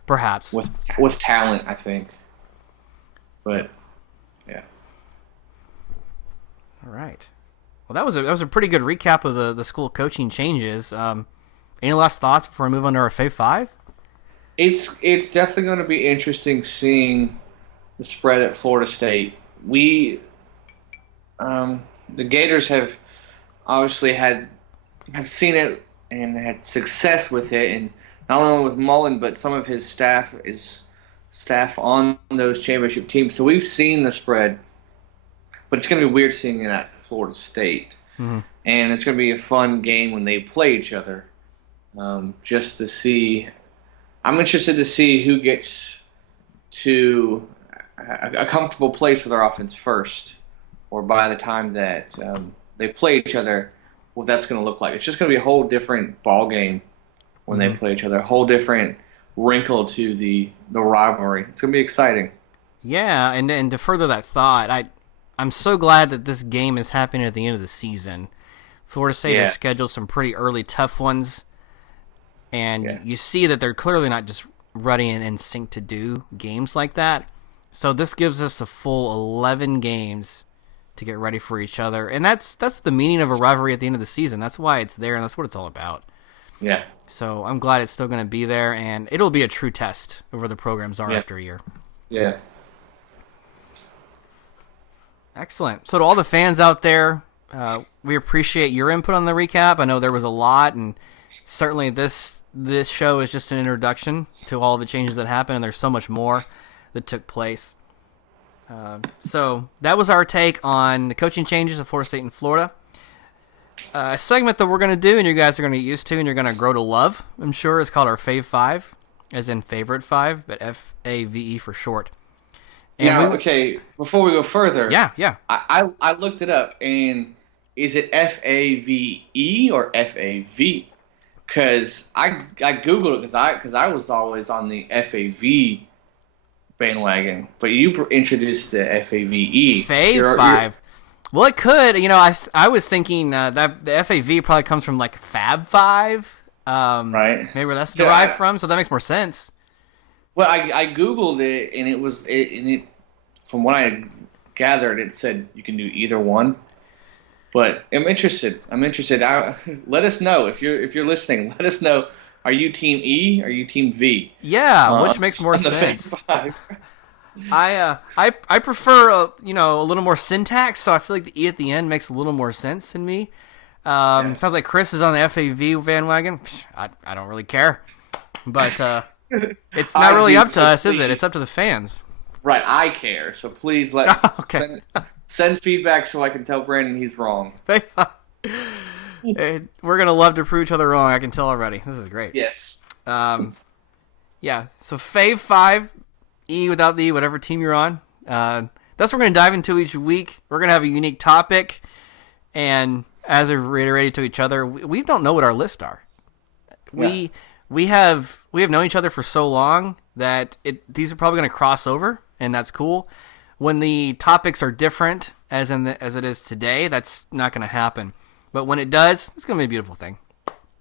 Perhaps. With talent, I think. But, yeah. All right. Well, that was a pretty good recap of the school coaching changes. Any last thoughts before we move on to our Fave 5? It's definitely going to be interesting seeing the spread at Florida State. The Gators have obviously have seen it and had success with it, and not only with Mullen, but some of his staff on those championship teams. So we've seen the spread, but it's going to be weird seeing it at Florida State. Mm-hmm. And it's going to be a fun game when they play each other. Just to see, I'm interested to see who gets to a comfortable place for their offense first, or by the time that they play each other, what that's going to look like. It's just going to be a whole different ball game when they play each other, a whole different wrinkle to the rivalry. It's going to be exciting. Yeah, and to further that thought, I'm so glad that this game is happening at the end of the season. Florida State has scheduled some pretty early tough ones, and you see that they're clearly not just ready and in sync to do games like that. So this gives us a full 11 games to get ready for each other, and that's the meaning of a rivalry at the end of the season. That's why it's there, and that's what it's all about. Yeah. So I'm glad it's still going to be there, and it'll be a true test of where the programs are after a year. Yeah. Excellent. So to all the fans out there, we appreciate your input on the recap. I know there was a lot, and certainly this show is just an introduction to all the changes that happened, and there's so much more that took place. So that was our take on the coaching changes of Florida State and Florida. A segment that we're going to do, and you guys are going to get used to, and you're going to grow to love, I'm sure, is called our Fave 5, as in favorite 5, but F-A-V-E for short. And now, okay, before we go further, yeah. I looked it up, and is it F-A-V-E or F-A-V? Because I Googled it because I was always on the F-A-V bandwagon, but you introduced the F-A-V-E. Fave 5. Well, it could. I was thinking that the FAV probably comes from like Fab 5. Right. Maybe where that's derived from, so that makes more sense. Well, I Googled it, and it from what I gathered, it said you can do either one. But I'm interested. Let us know if you're listening. Let us know. Are you Team E? Or are you Team V? Yeah, which makes more sense. I prefer a little more syntax, so I feel like the E at the end makes a little more sense in me. Sounds like Chris is on the FAV bandwagon. I don't really care, but it's not really up to us, is it? It's up to the fans. Right, I care. So please send feedback so I can tell Brandon he's wrong. We're gonna love to prove each other wrong. I can tell already. This is great. Yes. Yeah. So Fave 5. E without the E, whatever team you're on. That's what we're going to dive into each week. We're going to have a unique topic, and as I've reiterated to each other, we don't know what our lists are. Yeah. We have known each other for so long that these are probably going to cross over, and that's cool. When the topics are different, as it is today, that's not going to happen. But when it does, it's going to be a beautiful thing.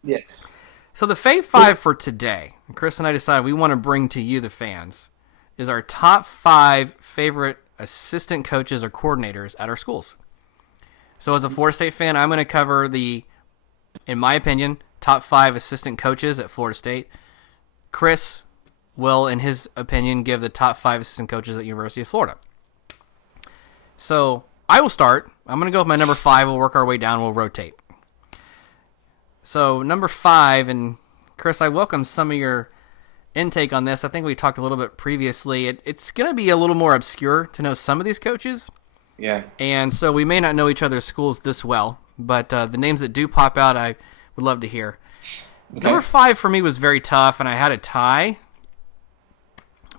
Yes. So the Fave 5 for today, Chris and I decided we want to bring to you, the fans, is our top 5 favorite assistant coaches or coordinators at our schools. So as a Florida State fan, I'm going to cover in my opinion, top 5 assistant coaches at Florida State. Chris will, in his opinion, give the top 5 assistant coaches at University of Florida. So I will start. I'm going to go with my number 5. We'll work our way down. We'll rotate. So number 5, and Chris, I welcome some of your intake on this. I think we talked a little bit previously. It's going to be a little more obscure to know some of these coaches. Yeah. And so we may not know each other's schools this well, but the names that do pop out, I would love to hear. Okay. Number 5 for me was very tough, and I had a tie,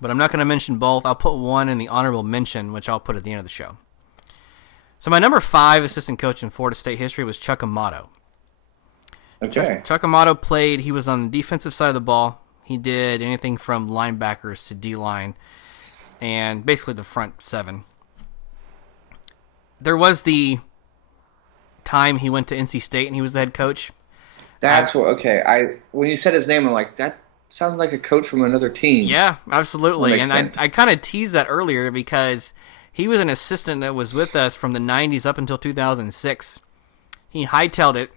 but I'm not going to mention both. I'll put one in the honorable mention, which I'll put at the end of the show. So my number 5 assistant coach in Florida State history was Chuck Amato. Okay. Chuck Amato he was on the defensive side of the ball. He did anything from linebackers to D-line and basically the front 7. There was the time he went to NC State and he was the head coach. When you said his name, I'm like, that sounds like a coach from another team. Yeah, absolutely. And sense. I kind of teased that earlier because he was an assistant that was with us from the 90s up until 2006. He hightailed it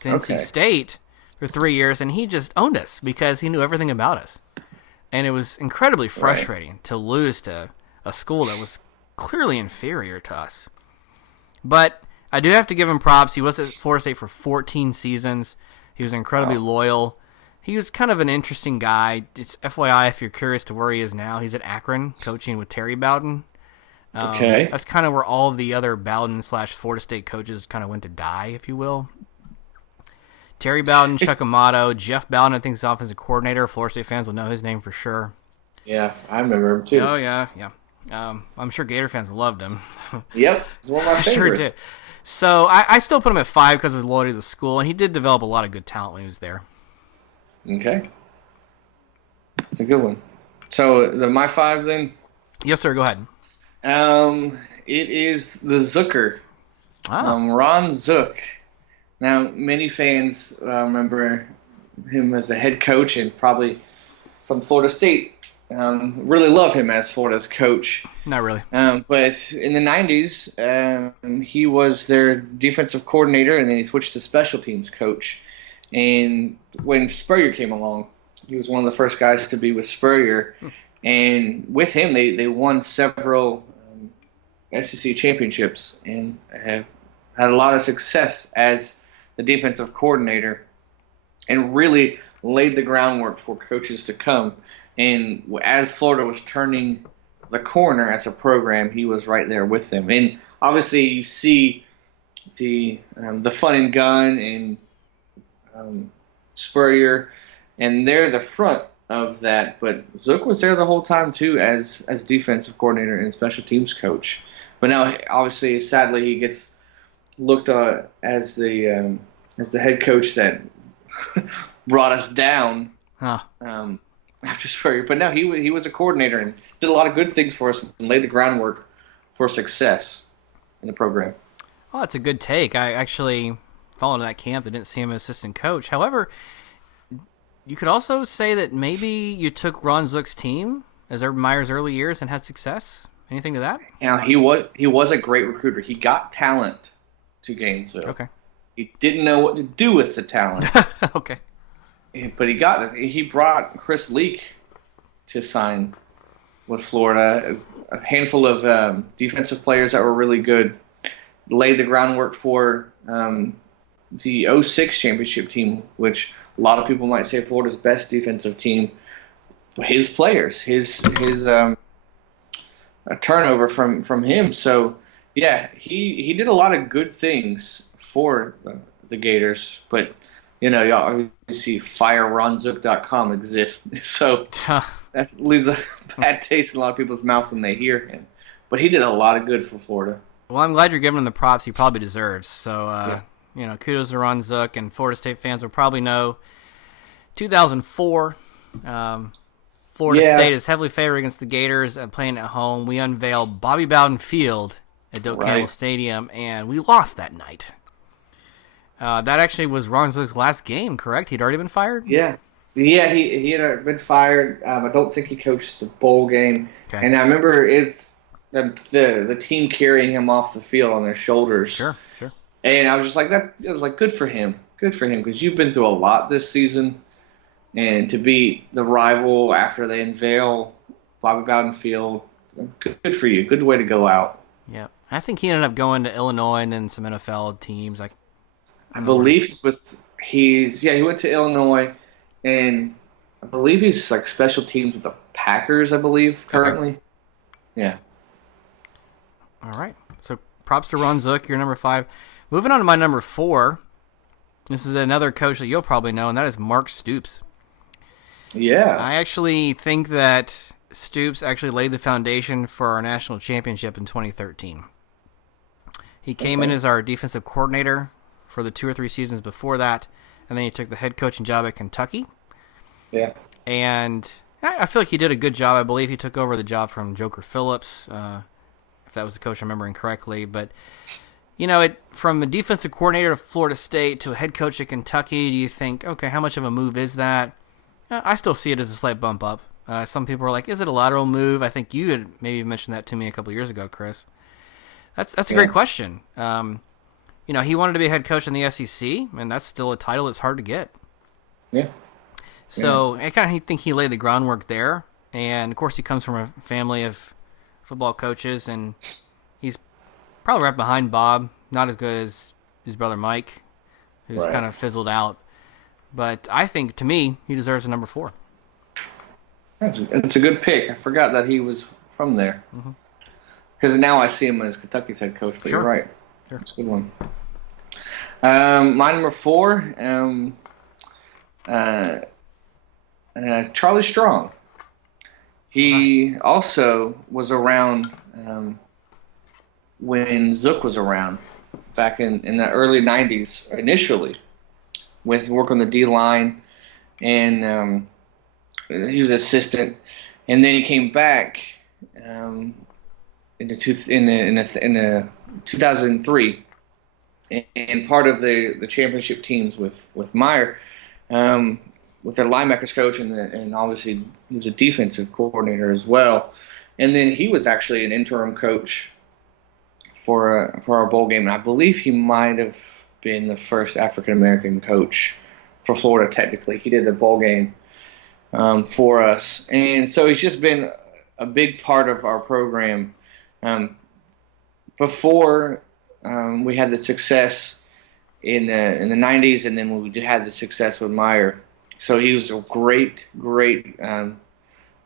to NC State for 3 years, and he just owned us because he knew everything about us. And it was incredibly frustrating to lose to a school that was clearly inferior to us. But I do have to give him props. He was at Florida State for 14 seasons. He was incredibly loyal. He was kind of an interesting guy. It's FYI, if you're curious to where he is now, he's at Akron coaching with Terry Bowden. That's kind of where all of the other Bowden/Florida State coaches kind of went to die, if you will. Terry Bowden, Chuck Amato, Jeff Bowden, I think is offensive coordinator. Florida State fans will know his name for sure. Yeah, I remember him too. Oh, yeah. I'm sure Gator fans loved him. Yep, he's one of my favorites. Sure did. So I still put him at 5 because of his loyalty to the school, and he did develop a lot of good talent when he was there. Okay. It's a good one. So, is it my 5 then? Yes, sir. Go ahead. It is the Zucker. Ah. Ron Zook. Now, many fans remember him as a head coach, and probably some Florida State really love him as Florida's coach. Not really. But in the 90s, he was their defensive coordinator, and then he switched to special teams coach. And when Spurrier came along, he was one of the first guys to be with Spurrier. And with him, they won several SEC championships and have had a lot of success as the defensive coordinator and really laid the groundwork for coaches to come. And as Florida was turning the corner as a program, he was right there with them. And obviously, you see the Fun and Gun and Spurrier, and they're the front of that. But Zook was there the whole time too, as defensive coordinator and special teams coach. But now, obviously, sadly, he gets looked as the head coach that brought us down after Spurrier. But no, he was a coordinator and did a lot of good things for us and laid the groundwork for success in the program. Well, that's a good take. I actually fall into that camp. I didn't see him as assistant coach. However, you could also say that maybe you took Ron Zook's team as Urban Meyer's early years and had success. Anything to that? Now, he was a great recruiter. He got talent to Gainesville. Okay. He didn't know what to do with the talent. Okay. But he got it. He brought Chris Leak to sign with Florida. A handful of defensive players that were really good. Laid the groundwork for the '06 championship team, which a lot of people might say Florida's best defensive team. His players, his a turnover from him. So, yeah, he did a lot of good things for the Gators. But, y'all see fireronzook.com exists. So that leaves a bad taste in a lot of people's mouth when they hear him. But he did a lot of good for Florida. Well, I'm glad you're giving him the props he probably deserves. So, kudos to Ron Zook, and Florida State fans will probably know 2004. Florida State is heavily favored against the Gators and playing at home. We unveiled Bobby Bowden Field at Doak Campbell Stadium, and we lost that night. That actually was Ron Zook's last game, correct? He'd already been fired? Yeah. Yeah, he had been fired. I don't think he coached the bowl game. Okay. And I remember it's the team carrying him off the field on their shoulders. Sure. And I was just like, it was like, good for him. Good for him, because you've been through a lot this season. And to beat the rival after they unveil Bobby Bowden Field, good for you. Good way to go out. Yeah. I think he ended up going to Illinois and then some NFL teams. I believe he went to Illinois, and I believe he's like special teams with the Packers, I believe, currently. Okay. Yeah. All right. So props to Ron Zook, your number 5. Moving on to my number 4. This is another coach that you'll probably know, and that is Mark Stoops. Yeah. I actually think that Stoops actually laid the foundation for our national championship in 2013. He came in as our defensive coordinator for the 2 or 3 seasons before that, and then he took the head coaching job at Kentucky. Yeah. And I feel like he did a good job. I believe he took over the job from Joker Phillips, if that was the coach I'm remembering correctly. But, from a defensive coordinator of Florida State to a head coach at Kentucky, do you think, okay, how much of a move is that? I still see it as a slight bump up. Some people are like, is it a lateral move? I think you had maybe mentioned that to me a couple years ago, Chris. That's a great question. He wanted to be a head coach in the SEC, and that's still a title that's hard to get. Yeah. So I kind of think he laid the groundwork there. And, of course, he comes from a family of football coaches, and he's probably right behind Bob. Not as good as his brother Mike, who's kind of fizzled out. But I think, to me, he deserves a number 4. It's a good pick. I forgot that he was from there. Because now I see him as Kentucky's head coach, but you're right. Sure. That's a good one. My number 4, Charlie Strong. He also was around when Zook was around back in the early 90s initially with work on the D-line, and he was assistant, and then he came back in 2003 and part of the championship teams with Meyer, with their linebackers coach, and obviously he was a defensive coordinator as well. And then he was actually an interim coach for our bowl game, and I believe he might have been the first African American coach for Florida. Technically, he did the bowl game for us, and so he's just been a big part of our program. Before we had the success in the 90s, and then when we had the success with Meyer. So he was a great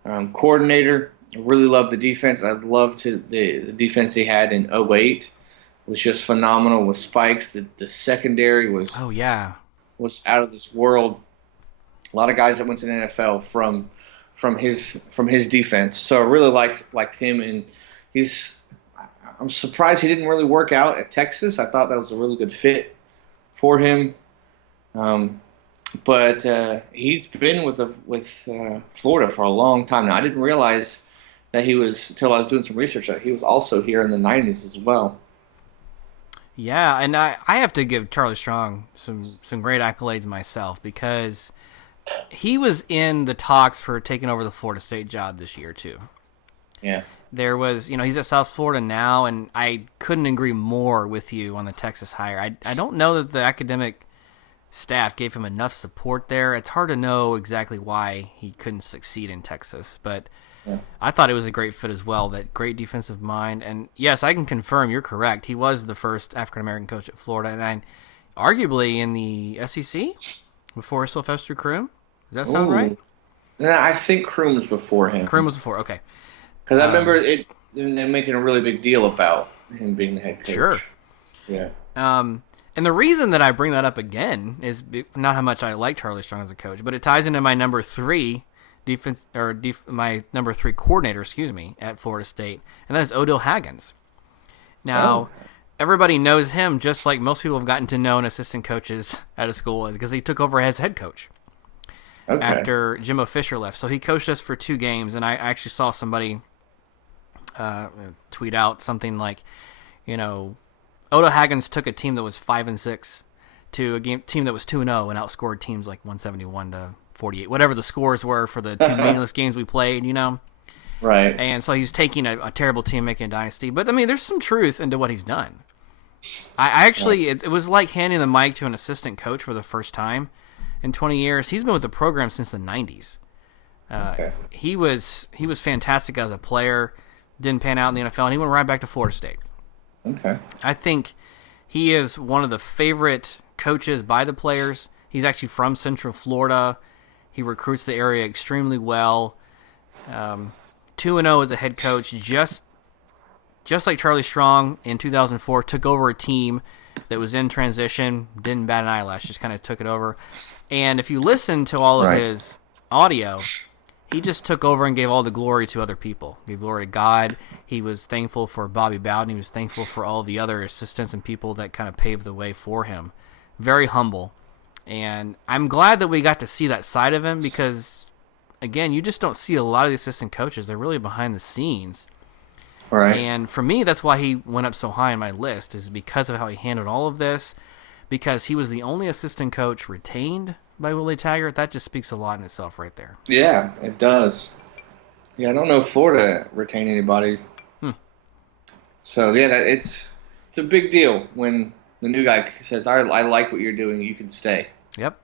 coordinator, I really loved the defense. I loved the defense he had in '08 was just phenomenal with Spikes. The secondary Oh yeah. was out of this world. A lot of guys that went to the NFL from his defense. So I really liked him, and he's. I'm surprised he didn't really work out at Texas. I thought that was a really good fit for him. Um, but he's been with Florida for a long time now. I didn't realize that he was until I was doing some research that he was also here in the '90s as well. Yeah, and I have to give Charlie Strong some great accolades myself because he was in the talks for taking over the Florida State job this year too. Yeah. There was, he's at South Florida now, and I couldn't agree more with you on the Texas hire. I don't know that the academic staff gave him enough support there. It's hard to know exactly why he couldn't succeed in Texas, but Yeah. I thought it was a great fit as well. That great defensive mind, and yes, I can confirm you're correct. He was the first African American coach at Florida, and arguably in the SEC before Sylvester Croom. Does that sound right? No, I think Kroom was before him. Croom was before. Okay. Because I remember they're making a really big deal about him being the head coach. Sure. Yeah. And the reason that I bring that up again is not how much I like Charlie Strong as a coach, but it ties into my number 3 my number 3 coordinator, at Florida State, and that is Odell Haggins. Now, everybody knows him just like most people have gotten to know an assistant coaches at a school because he took over as head coach after Jimbo Fisher left. So he coached us for 2 games, and I actually saw somebody tweet out something like, Odo Haggins took a team that was 5-6 to a team that was 2-0 and outscored teams like 171-48, whatever the scores were for the 2 meaningless games we played, Right. And so he was taking a terrible team, making a dynasty. But I mean, there's some truth into what he's done. I actually, it was like handing the mic to an assistant coach for the first time in 20 years. He's been with the program since the 90s. He was fantastic as a player. Didn't pan out in the NFL, and he went right back to Florida State. Okay. I think he is one of the favorite coaches by the players. He's actually from Central Florida. He recruits the area extremely well. 2-0 as a head coach, just like Charlie Strong in 2004, took over a team that was in transition, didn't bat an eyelash, just kind of took it over. And if you listen to all of his audio, he just took over and gave all the glory to other people. Gave glory to God. He was thankful for Bobby Bowden. He was thankful for all the other assistants and people that kind of paved the way for him. Very humble. And I'm glad that we got to see that side of him because, again, you just don't see a lot of the assistant coaches. They're really behind the scenes. Right. And for me, that's why he went up so high on my list, is because of how he handled all of this, because he was the only assistant coach retained by Willie Taggart. That just speaks a lot in itself right there. Yeah, it does. Yeah, I don't know if Florida retained anybody. So, yeah, it's a big deal when the new guy says, I like what you're doing, you can stay. Yep.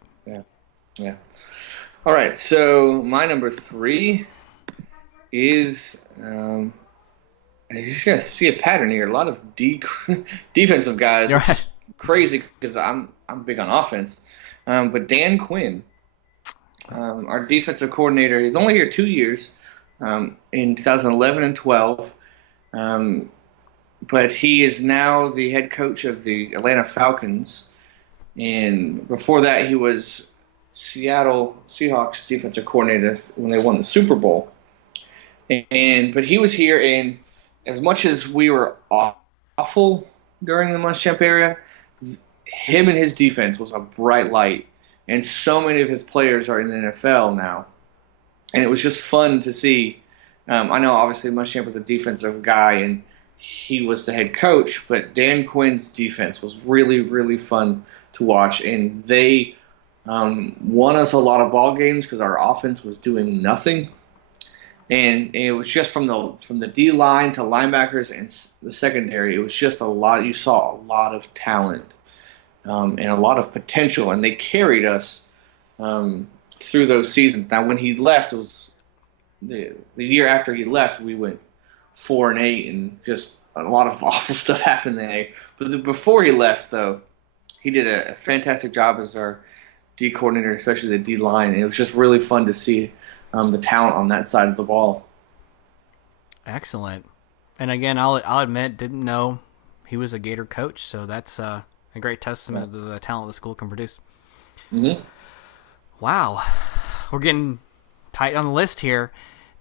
Yeah. All right, so my number 3 is you're just going to see a pattern here. A lot of defensive guys. You're right. Crazy because I'm big on offense. But Dan Quinn, our defensive coordinator, he's only here 2 years, in 2011 and 12. But he is now the head coach of the Atlanta Falcons. And before that, he was Seattle Seahawks defensive coordinator when they won the Super Bowl. But he was here, and as much as we were awful during the Muschamp era, him and his defense was a bright light, and so many of his players are in the NFL now. And it was just fun to see. I know, obviously, Muschamp was a defensive guy, and he was the head coach, but Dan Quinn's defense was really, really fun to watch. And they won us a lot of ball games because our offense was doing nothing. And it was just from the D line to linebackers and the secondary. It was just a lot. You saw a lot of talent and a lot of potential, and they carried us through those seasons. Now, when he left, it was the year after he left, we went 4-8, and just a lot of awful stuff happened there. But before he left, though, he did a fantastic job as our D coordinator, especially the D line. And it was just really fun to see the talent on that side of the ball. Excellent. And again, I'll admit, didn't know he was a Gator coach, so that's a great testament to the talent the school can produce. Mm-hmm. Wow, we're getting tight on the list here.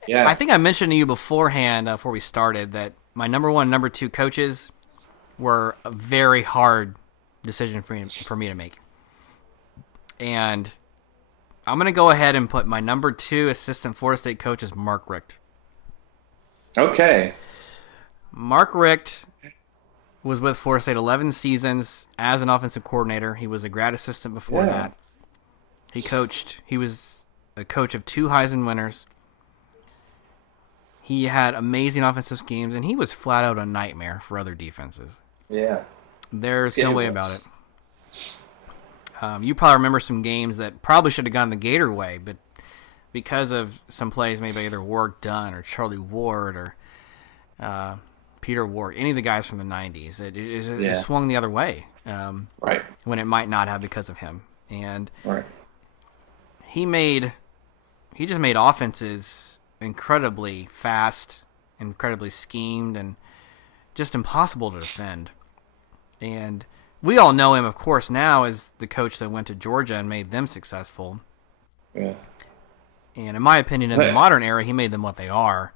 Yeah. I think I mentioned to you beforehand, before we started, that my number one, number two coaches were a very hard decision for me to make. And I'm going to go ahead and put my number two assistant Florida State coach as Mark Richt. Okay. Mark Richt was with Florida State 11 seasons as an offensive coordinator. He was a grad assistant before that. He was a coach of 2 Heisman winners. He had amazing offensive schemes, and he was flat out a nightmare for other defenses. Yeah. There's no way about it. You probably remember some games that probably should have gone the Gator way, but because of some plays made by either Warwick Dunn or Charlie Ward or Peter Ward, any of the guys from the 90s, it swung the other way. Right. When it might not have because of him. And right. he just made offenses incredibly fast, incredibly schemed, and just impossible to defend. And we all know him, of course, now as the coach that went to Georgia and made them successful. Yeah. And in my opinion, in the modern era, he made them what they are.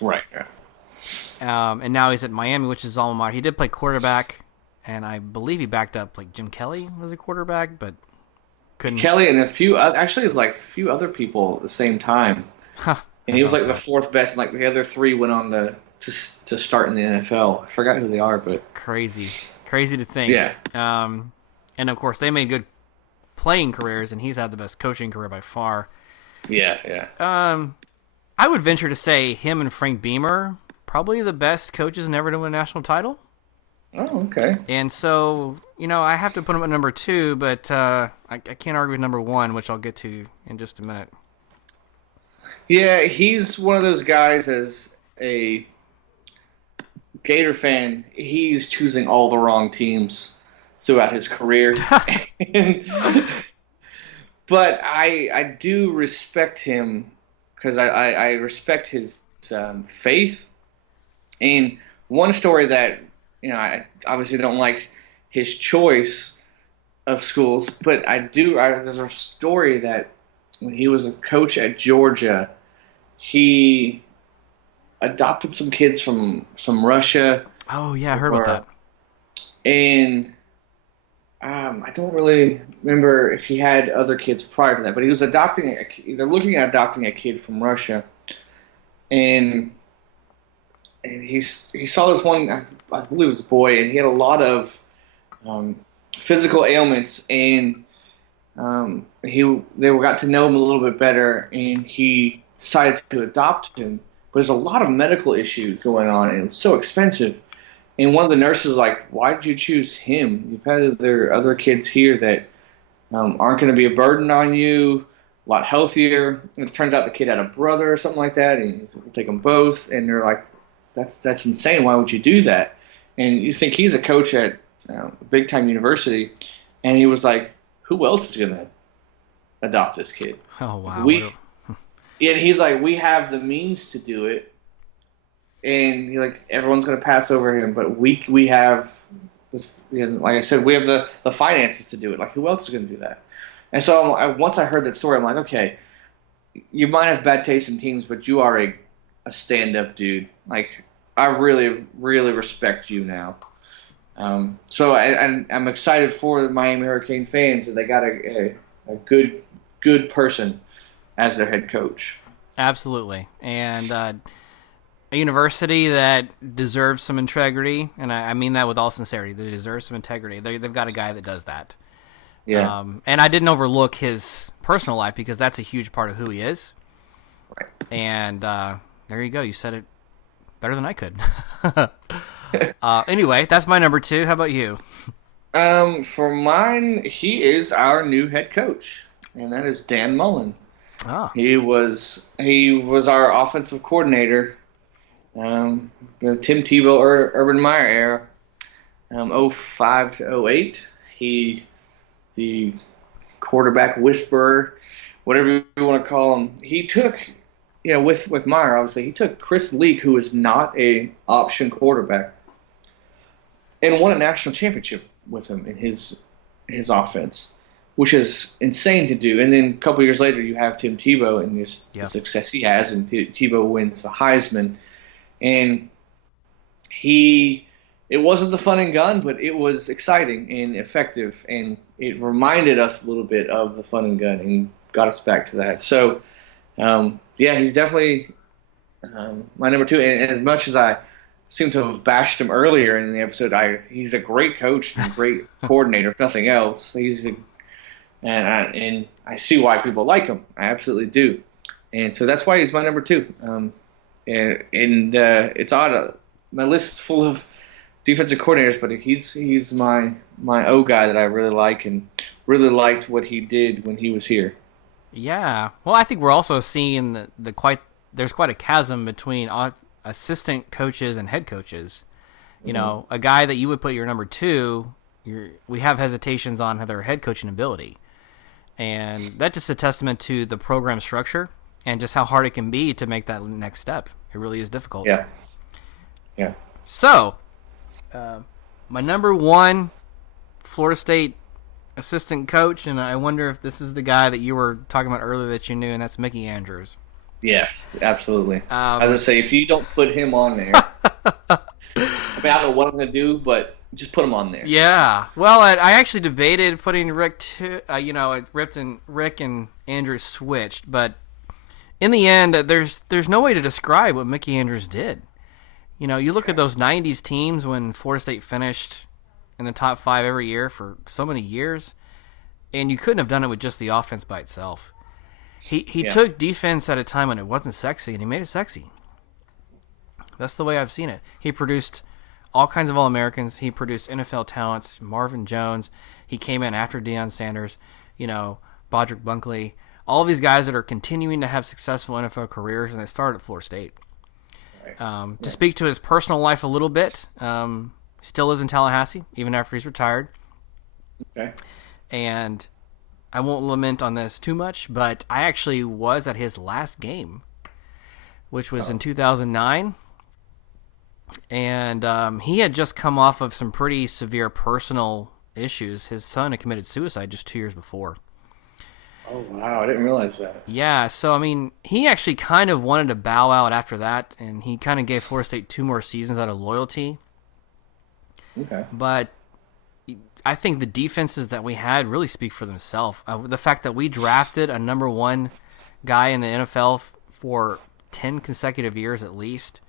Right. Yeah. And now he's at Miami, which is alma mater. He did play quarterback, and I believe he backed up, like, Jim Kelly was a quarterback, but couldn't. Kelly and a few other people at the same time. Huh. And he was like the 4th best, and like the other 3 went on to start in the NFL. I forgot who they are, but crazy to think. Yeah. And of course they made good playing careers, and he's had the best coaching career by far. Yeah. I would venture to say him and Frank Beamer probably the best coaches never to win a national title. Oh, okay. And so, I have to put him at number 2, but I can't argue with number 1, which I'll get to in just a minute. Yeah, he's one of those guys as a Gator fan, he's choosing all the wrong teams throughout his career. But I do respect him because I respect his faith. And one story that, I obviously don't like his choice of schools, but there's a story that when he was a coach at Georgia, he adopted some kids from Russia. Oh, yeah, I heard about that. And I don't really remember if he had other kids prior to that, but he was they're looking at adopting a kid from Russia. And he saw this one, I believe it was a boy, and he had a lot of physical ailments, and they got to know him a little bit better, and he decided to adopt him. But there's a lot of medical issues going on, and it's so expensive. And one of the nurses was like, "Why did you choose him? You've had other kids here that aren't going to be a burden on you, a lot healthier." And it turns out the kid had a brother or something like that, and he's like, "We'll take them both." And they're like, "That's insane. Why would you do that?" And you think he's a coach at a big-time university, and he was like, "Who else is going to adopt this kid?" Oh, wow. And he's like, "We have the means to do it." And he's like, everyone's going to pass over him, but we have this, like I said, we have the finances to do it. Like, who else is going to do that? And so once I heard that story, I'm like, okay, you might have bad taste in teams, but you are a stand-up dude. Like, I really, really respect you now. So I'm excited for the Miami Hurricane fans that they got a good person as their head coach. Absolutely. And a university that deserves some integrity, and I mean that with all sincerity. They deserve some integrity. They've got a guy that does that. Yeah. And I didn't overlook his personal life because that's a huge part of who he is. Right. And there you go. You said it better than I could. Anyway, that's my number 2. How about you? For mine, he is our new head coach, and that is Dan Mullen. Ah. He was our offensive coordinator. The Tim Tebow, Urban Meyer era, 05 to 08. The quarterback whisperer, whatever you want to call him. He took with Meyer, obviously, he took Chris Leak, who is not a option quarterback, and won a national championship with him in his offense, which is insane to do. And then a couple years later, you have Tim Tebow and the success he has, and Tebow wins the Heisman. And it wasn't the fun and gun, but it was exciting and effective, and it reminded us a little bit of the fun and gun and got us back to that. So, he's definitely my number two. And as much as I seem to have bashed him earlier in the episode, he's a great coach and great coordinator, if nothing else. And I see why people like him. I absolutely do. And so that's why he's my number two. It's odd. My list is full of defensive coordinators, but he's my O guy that I really like and really liked what he did when he was here. Yeah. Well, I think we're also seeing there's quite a chasm between assistant coaches and head coaches. You know, a guy that you would put your number two, we have hesitations on their head coaching ability. And that's just a testament to the program structure and just how hard it can be to make that next step. It really is difficult. Yeah. Yeah. So, my number one Florida State assistant coach, and I wonder if this is the guy that you were talking about earlier that you knew, and that's Mickey Andrews. Yes, absolutely. I was going to say, if you don't put him on there, I don't know what I'm going to do, but just put him on there. Yeah. Well, I actually debated putting Rick Rick and Andrews switched, but in the end, there's no way to describe what Mickey Andrews did. You know, you look at those 90s teams when Florida State finished in the top 5 every year for so many years, and you couldn't have done it with just the offense by itself. He took defense at a time when it wasn't sexy, and he made it sexy. That's the way I've seen it. He produced all kinds of All-Americans. He produced NFL talents, Marvin Jones. He came in after Deion Sanders, Bodrick Bunkley. All these guys that are continuing to have successful NFL careers, and they started at Florida State. To speak to his personal life a little bit, still lives in Tallahassee, even after he's retired. Okay. And I won't lament on this too much, but I actually was at his last game, which was in 2009. And he had just come off of some pretty severe personal issues. His son had committed suicide just 2 years before. Oh, wow. I didn't realize that. Yeah, so, I mean, he actually kind of wanted to bow out after that, and he kind of gave Florida State 2 more seasons out of loyalty. Okay. But I think the defenses that we had really speak for themselves. The fact that we drafted a number 1 guy in the NFL for 10 consecutive years at least,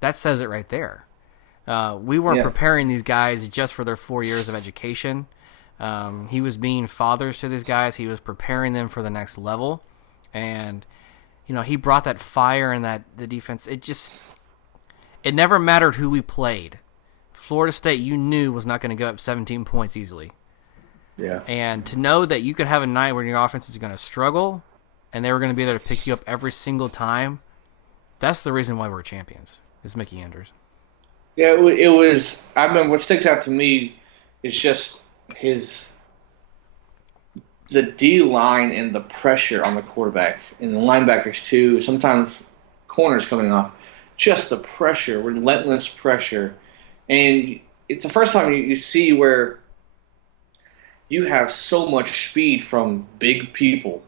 that says it right there. We weren't preparing these guys just for their 4 years of education. He was being fathers to these guys. He was preparing them for the next level. And, he brought that fire and the defense. It never mattered who we played. Florida State, you knew, was not going to go up 17 points easily. Yeah. And to know that you could have a night where your offense is going to struggle and they were going to be there to pick you up every single time, that's the reason why we're champions, is Mickey Andrews. Yeah, it was. I remember what sticks out to me is just the D line and the pressure on the quarterback and the linebackers too. Sometimes corners coming off, just the pressure, relentless pressure, and it's the first time you see where you have so much speed from big people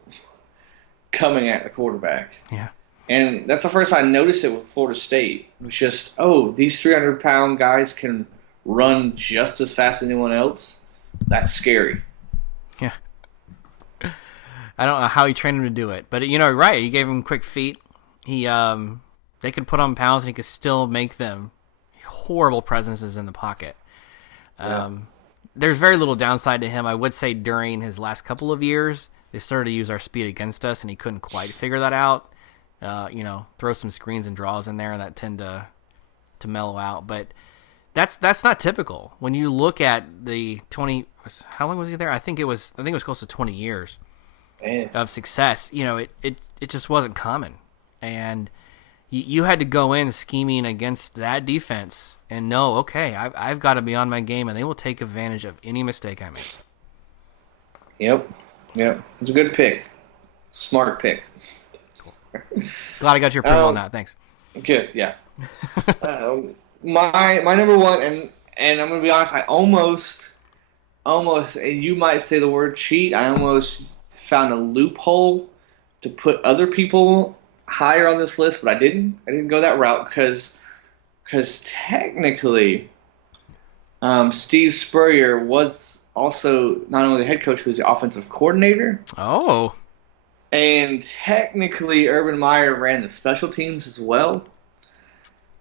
coming at the quarterback. Yeah. And that's the first time I noticed it with Florida State. It was just, these 300-pound guys can run just as fast as anyone else. That's scary. Yeah. I don't know how he trained him to do it, but right. He gave him quick feet. They could put on pounds, and he could still make them horrible presences in the pocket. There's very little downside to him. I would say during his last couple of years, they started to use our speed against us, and he couldn't quite figure that out. Throw some screens and draws in there, and that tend to mellow out. But that's not typical. When you look at the 20, how long was he there? I think it was close to 20 years of success. It just wasn't common, and you had to go in scheming against that defense and know, okay, I've got to be on my game, and they will take advantage of any mistake I make. Yep. It's a good pick. Smart pick. Glad I got your approval on that. Thanks. Good, yeah. My number one, and I'm gonna be honest, I almost, and you might say the word cheat. I almost found a loophole to put other people higher on this list, but I didn't. I didn't go that route because technically, Steve Spurrier was also not only the head coach, he was the offensive coordinator. Oh. And technically, Urban Meyer ran the special teams as well.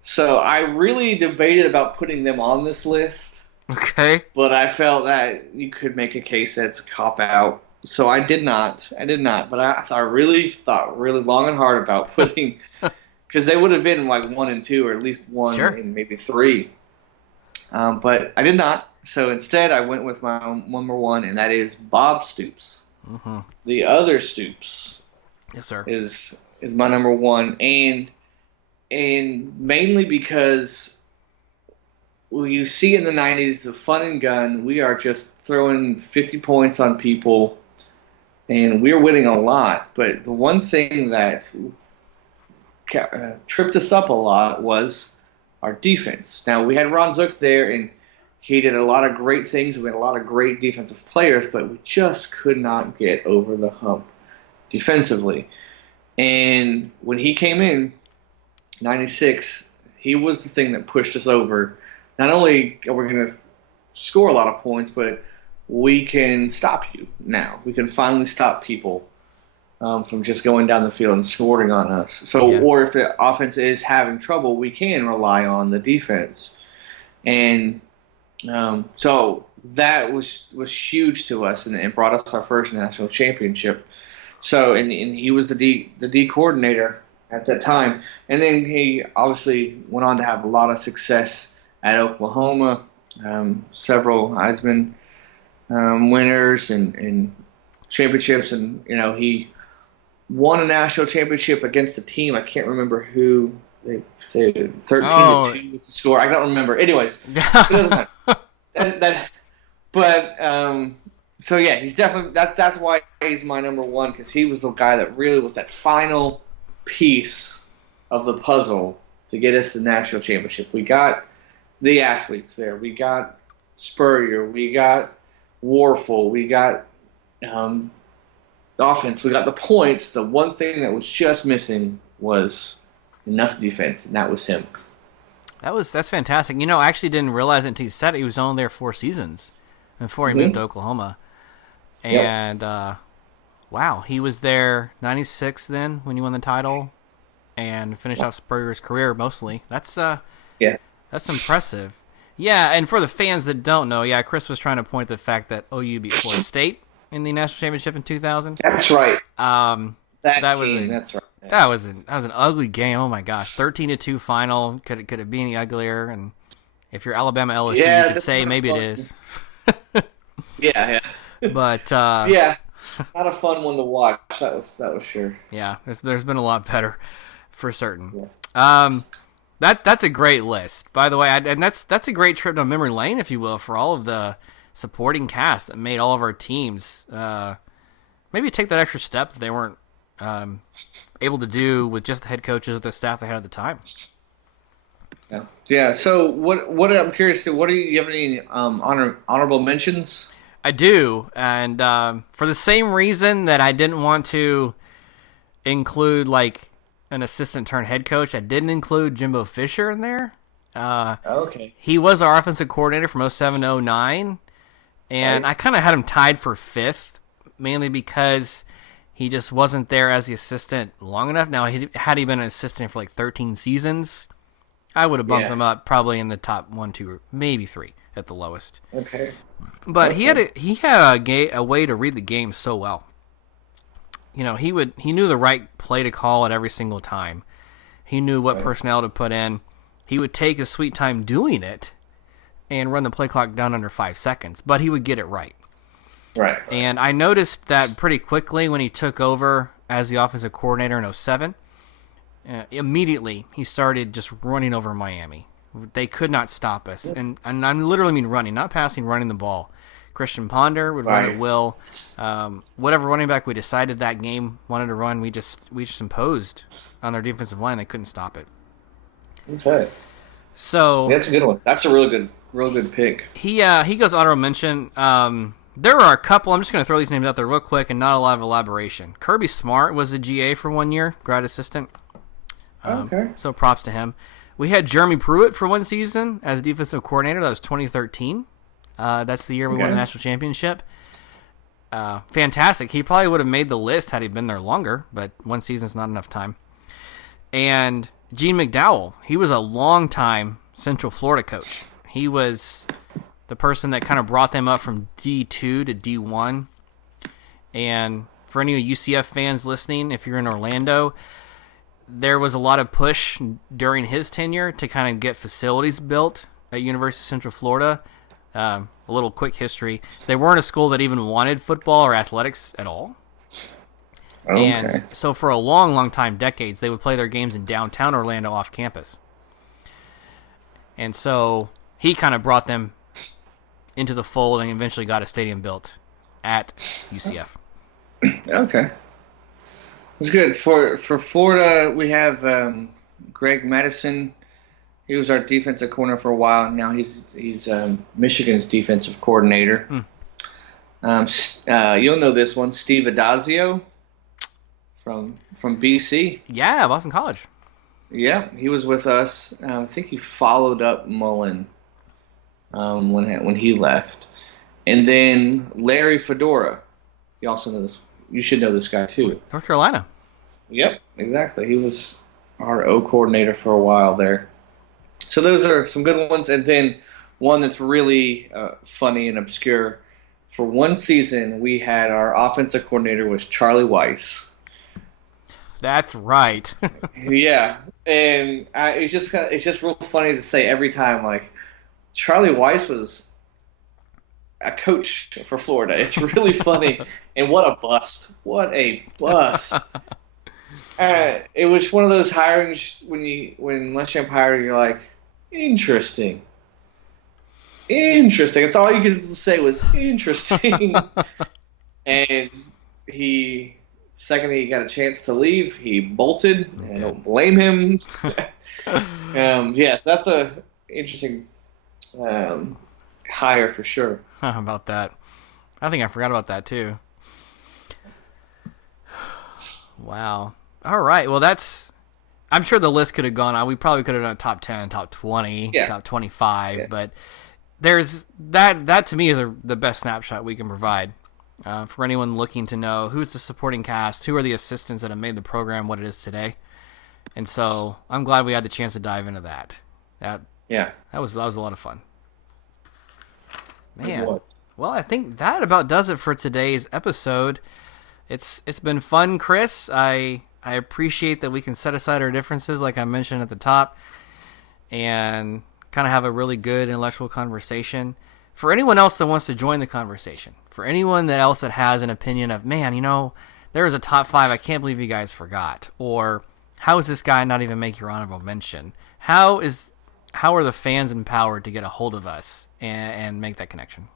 So I really debated about putting them on this list. Okay. But I felt that you could make a case that's a cop-out. So I did not. But I really thought really long and hard about putting – because they would have been like 1 and 2 or at least 1 and maybe 3. But I did not. So instead, I went with my number 1, and that is Bob Stoops. Mm-hmm. The other Stoops, yes, sir, is my number 1, and mainly because you see in the 90s the fun and gun. We are just throwing 50 points on people, and we're winning a lot. But the one thing that tripped us up a lot was our defense. Now we had Ron Zook there, and he did a lot of great things. We had a lot of great defensive players, but we just could not get over the hump defensively. And when he came in, 96, he was the thing that pushed us over. Not only are we going to score a lot of points, but we can stop you now. We can finally stop people from just going down the field and scoring on us. So, or if the offense is having trouble, we can rely on the defense. And so that was huge to us, and brought us our first national championship. So, and he was the D coordinator at that time, and then he obviously went on to have a lot of success at Oklahoma, several Heisman winners and championships, and he won a national championship against a team. I can't remember who. They say 13-2 was the score. I don't remember. Anyways, it doesn't matter. So yeah, he's definitely that's why he's my number 1, because he was the guy that really was that final piece of the puzzle to get us the national championship. We got the athletes there. We got Spurrier. We got Warfel. We got offense. We got the points. The one thing that was just missing was enough defense, and that was him. That's fantastic. I actually didn't realize it until you said it. He was only there 4 seasons before he moved to Oklahoma. And wow, he was there 96 then when you won the title, and finished off Spurrier's career mostly. That's impressive. Yeah, and for the fans that don't know, Chris was trying to point to the fact that OU beat Florida State in the national championship in 2000. That's right. That's right. Yeah. That was an ugly game. Oh my gosh, 13-2 final. Could it be any uglier? And if you're Alabama LSU, you could say maybe it is. Yeah. But not a fun one to watch. That was sure. Yeah, there's been a lot better, for certain. Yeah. That's a great list, by the way, and that's a great trip down memory lane, if you will, for all of the supporting cast that made all of our teams maybe take that extra step that they weren't able to do with just the head coaches, the staff they had at the time. Yeah. So what I'm curious to, do you have any honorable mentions? I do, and for the same reason that I didn't want to include like an assistant turned head coach, I didn't include Jimbo Fisher in there. Okay. He was our offensive coordinator from 07 to 09, and I kind of had him tied for 5th, mainly because he just wasn't there as the assistant long enough. Now, had he been an assistant for like 13 seasons, I would have bumped him up probably in the top 1, 2, or maybe 3 at the lowest. Okay. But he had a way to read the game so well. He knew the right play to call at every single time. He knew what personnel to put in. He would take his sweet time doing it and run the play clock down under 5 seconds, but he would get it right. Right. And I noticed that pretty quickly when he took over as the offensive coordinator in 07. Immediately, he started just running over Miami. They could not stop us. And I literally mean running, not passing, running the ball. Christian Ponder would run Right. at will. Whatever running back we decided that game wanted to run, we just imposed on their defensive line. They couldn't stop it. Okay. So That's a good one. That's a real good pick. he goes honorable mention. There are a couple. I'm just going to throw these names out there real quick and not a lot of elaboration. Kirby Smart was a GA for 1 year, grad assistant. Okay. So props to him. We had Jeremy Pruitt for 1 season as defensive coordinator. That was 2013. That's the year we won the national championship. Fantastic. He probably would have made the list had he been there longer, but 1 season's not enough time. And Gene McDowell, he was a long-time Central Florida coach. He was the person that kind of brought them up from D2 to D1. And for any UCF fans listening, if you're in Orlando, there was a lot of push during his tenure to kind of get facilities built at University of Central Florida. A little quick history. They weren't a school that even wanted football or athletics at all. Okay. And so for a long, long time, decades, they would play their games in downtown Orlando off campus. And so he kind of brought them into the fold and eventually got a stadium built at UCF. Okay. It's good. For Florida, we have Greg Madison. He was our defensive corner for a while. Now he's Michigan's defensive coordinator. You'll know this one, Steve Adazio from BC. Yeah, Boston College. Yeah, he was with us. I think he followed up Mullen when he left, and then Larry Fedora. You also know this. You should know this guy too. North Carolina. Yep, exactly. He was our O coordinator for a while there. So those are some good ones. And then one that's really funny and obscure. For 1 season, we had our offensive coordinator was Charlie Weiss. That's right. Yeah, and it's just real funny to say every time, like, Charlie Weiss was a coach for Florida. It's really funny. And what a bust. What a bust. It was one of those hirings when Muschamp hired, you're like, interesting. That's all you could say was interesting. And second he got a chance to leave, he bolted. Okay. I don't blame him. Yes, that's a interesting hire for sure. How about that? I think I forgot about that too. Wow. All right. Well, I'm sure the list could have gone on. We probably could have done top 10, top 20, top 25, but there's that to me is the best snapshot we can provide for anyone looking to know who's the supporting cast, who are the assistants that have made the program what it is today. And so I'm glad we had the chance to dive into that. That was a lot of fun. Man. Well, I think that about does it for today's episode. It's been fun, Chris. I appreciate that we can set aside our differences, like I mentioned at the top, and kind of have a really good intellectual conversation. For anyone else that wants to join the conversation, for anyone else that has an opinion of, man, there was a top 5 I can't believe you guys forgot, or how is this guy not even make your honorable mention? How are the fans empowered to get a hold of us and make that connection?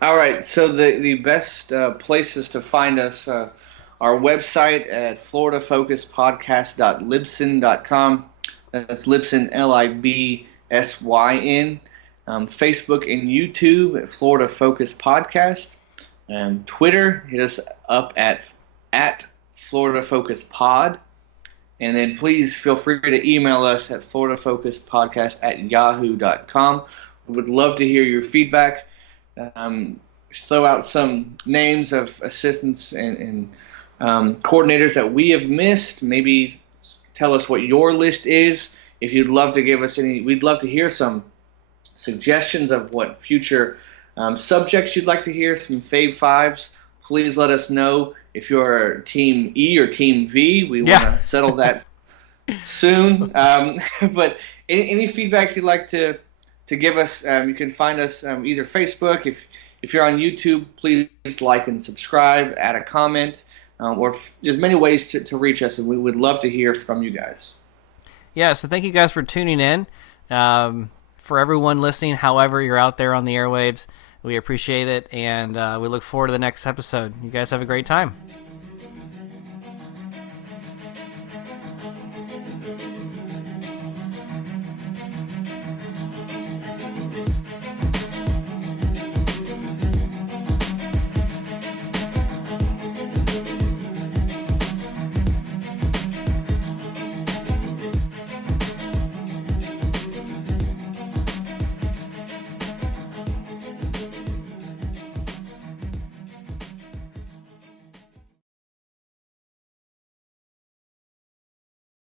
All right, so the best places to find us, our website at floridafocuspodcast.libsyn.com. That's Libsyn, Libsyn. Facebook and YouTube at Florida Focus Podcast. Twitter, hit us up at Florida Focus Pod. And then please feel free to email us at floridafocuspodcast@yahoo.com. We would love to hear your feedback. Throw out some names of assistants and coordinators that we have missed. Maybe tell us what your list is. If you'd love to give us we'd love to hear some suggestions of what future subjects you'd like to hear, some Fave Fives. Please let us know. If you're Team E or Team V, we want to settle that soon. But any feedback you'd like to give us, you can find us either Facebook. If you're on YouTube, please like and subscribe, add a comment, or there's many ways to reach us, and we would love to hear from you guys. Yeah, so thank you guys for tuning in. For everyone listening, however you're out there on the airwaves, We appreciate it, and we look forward to the next episode. You guys have a great time.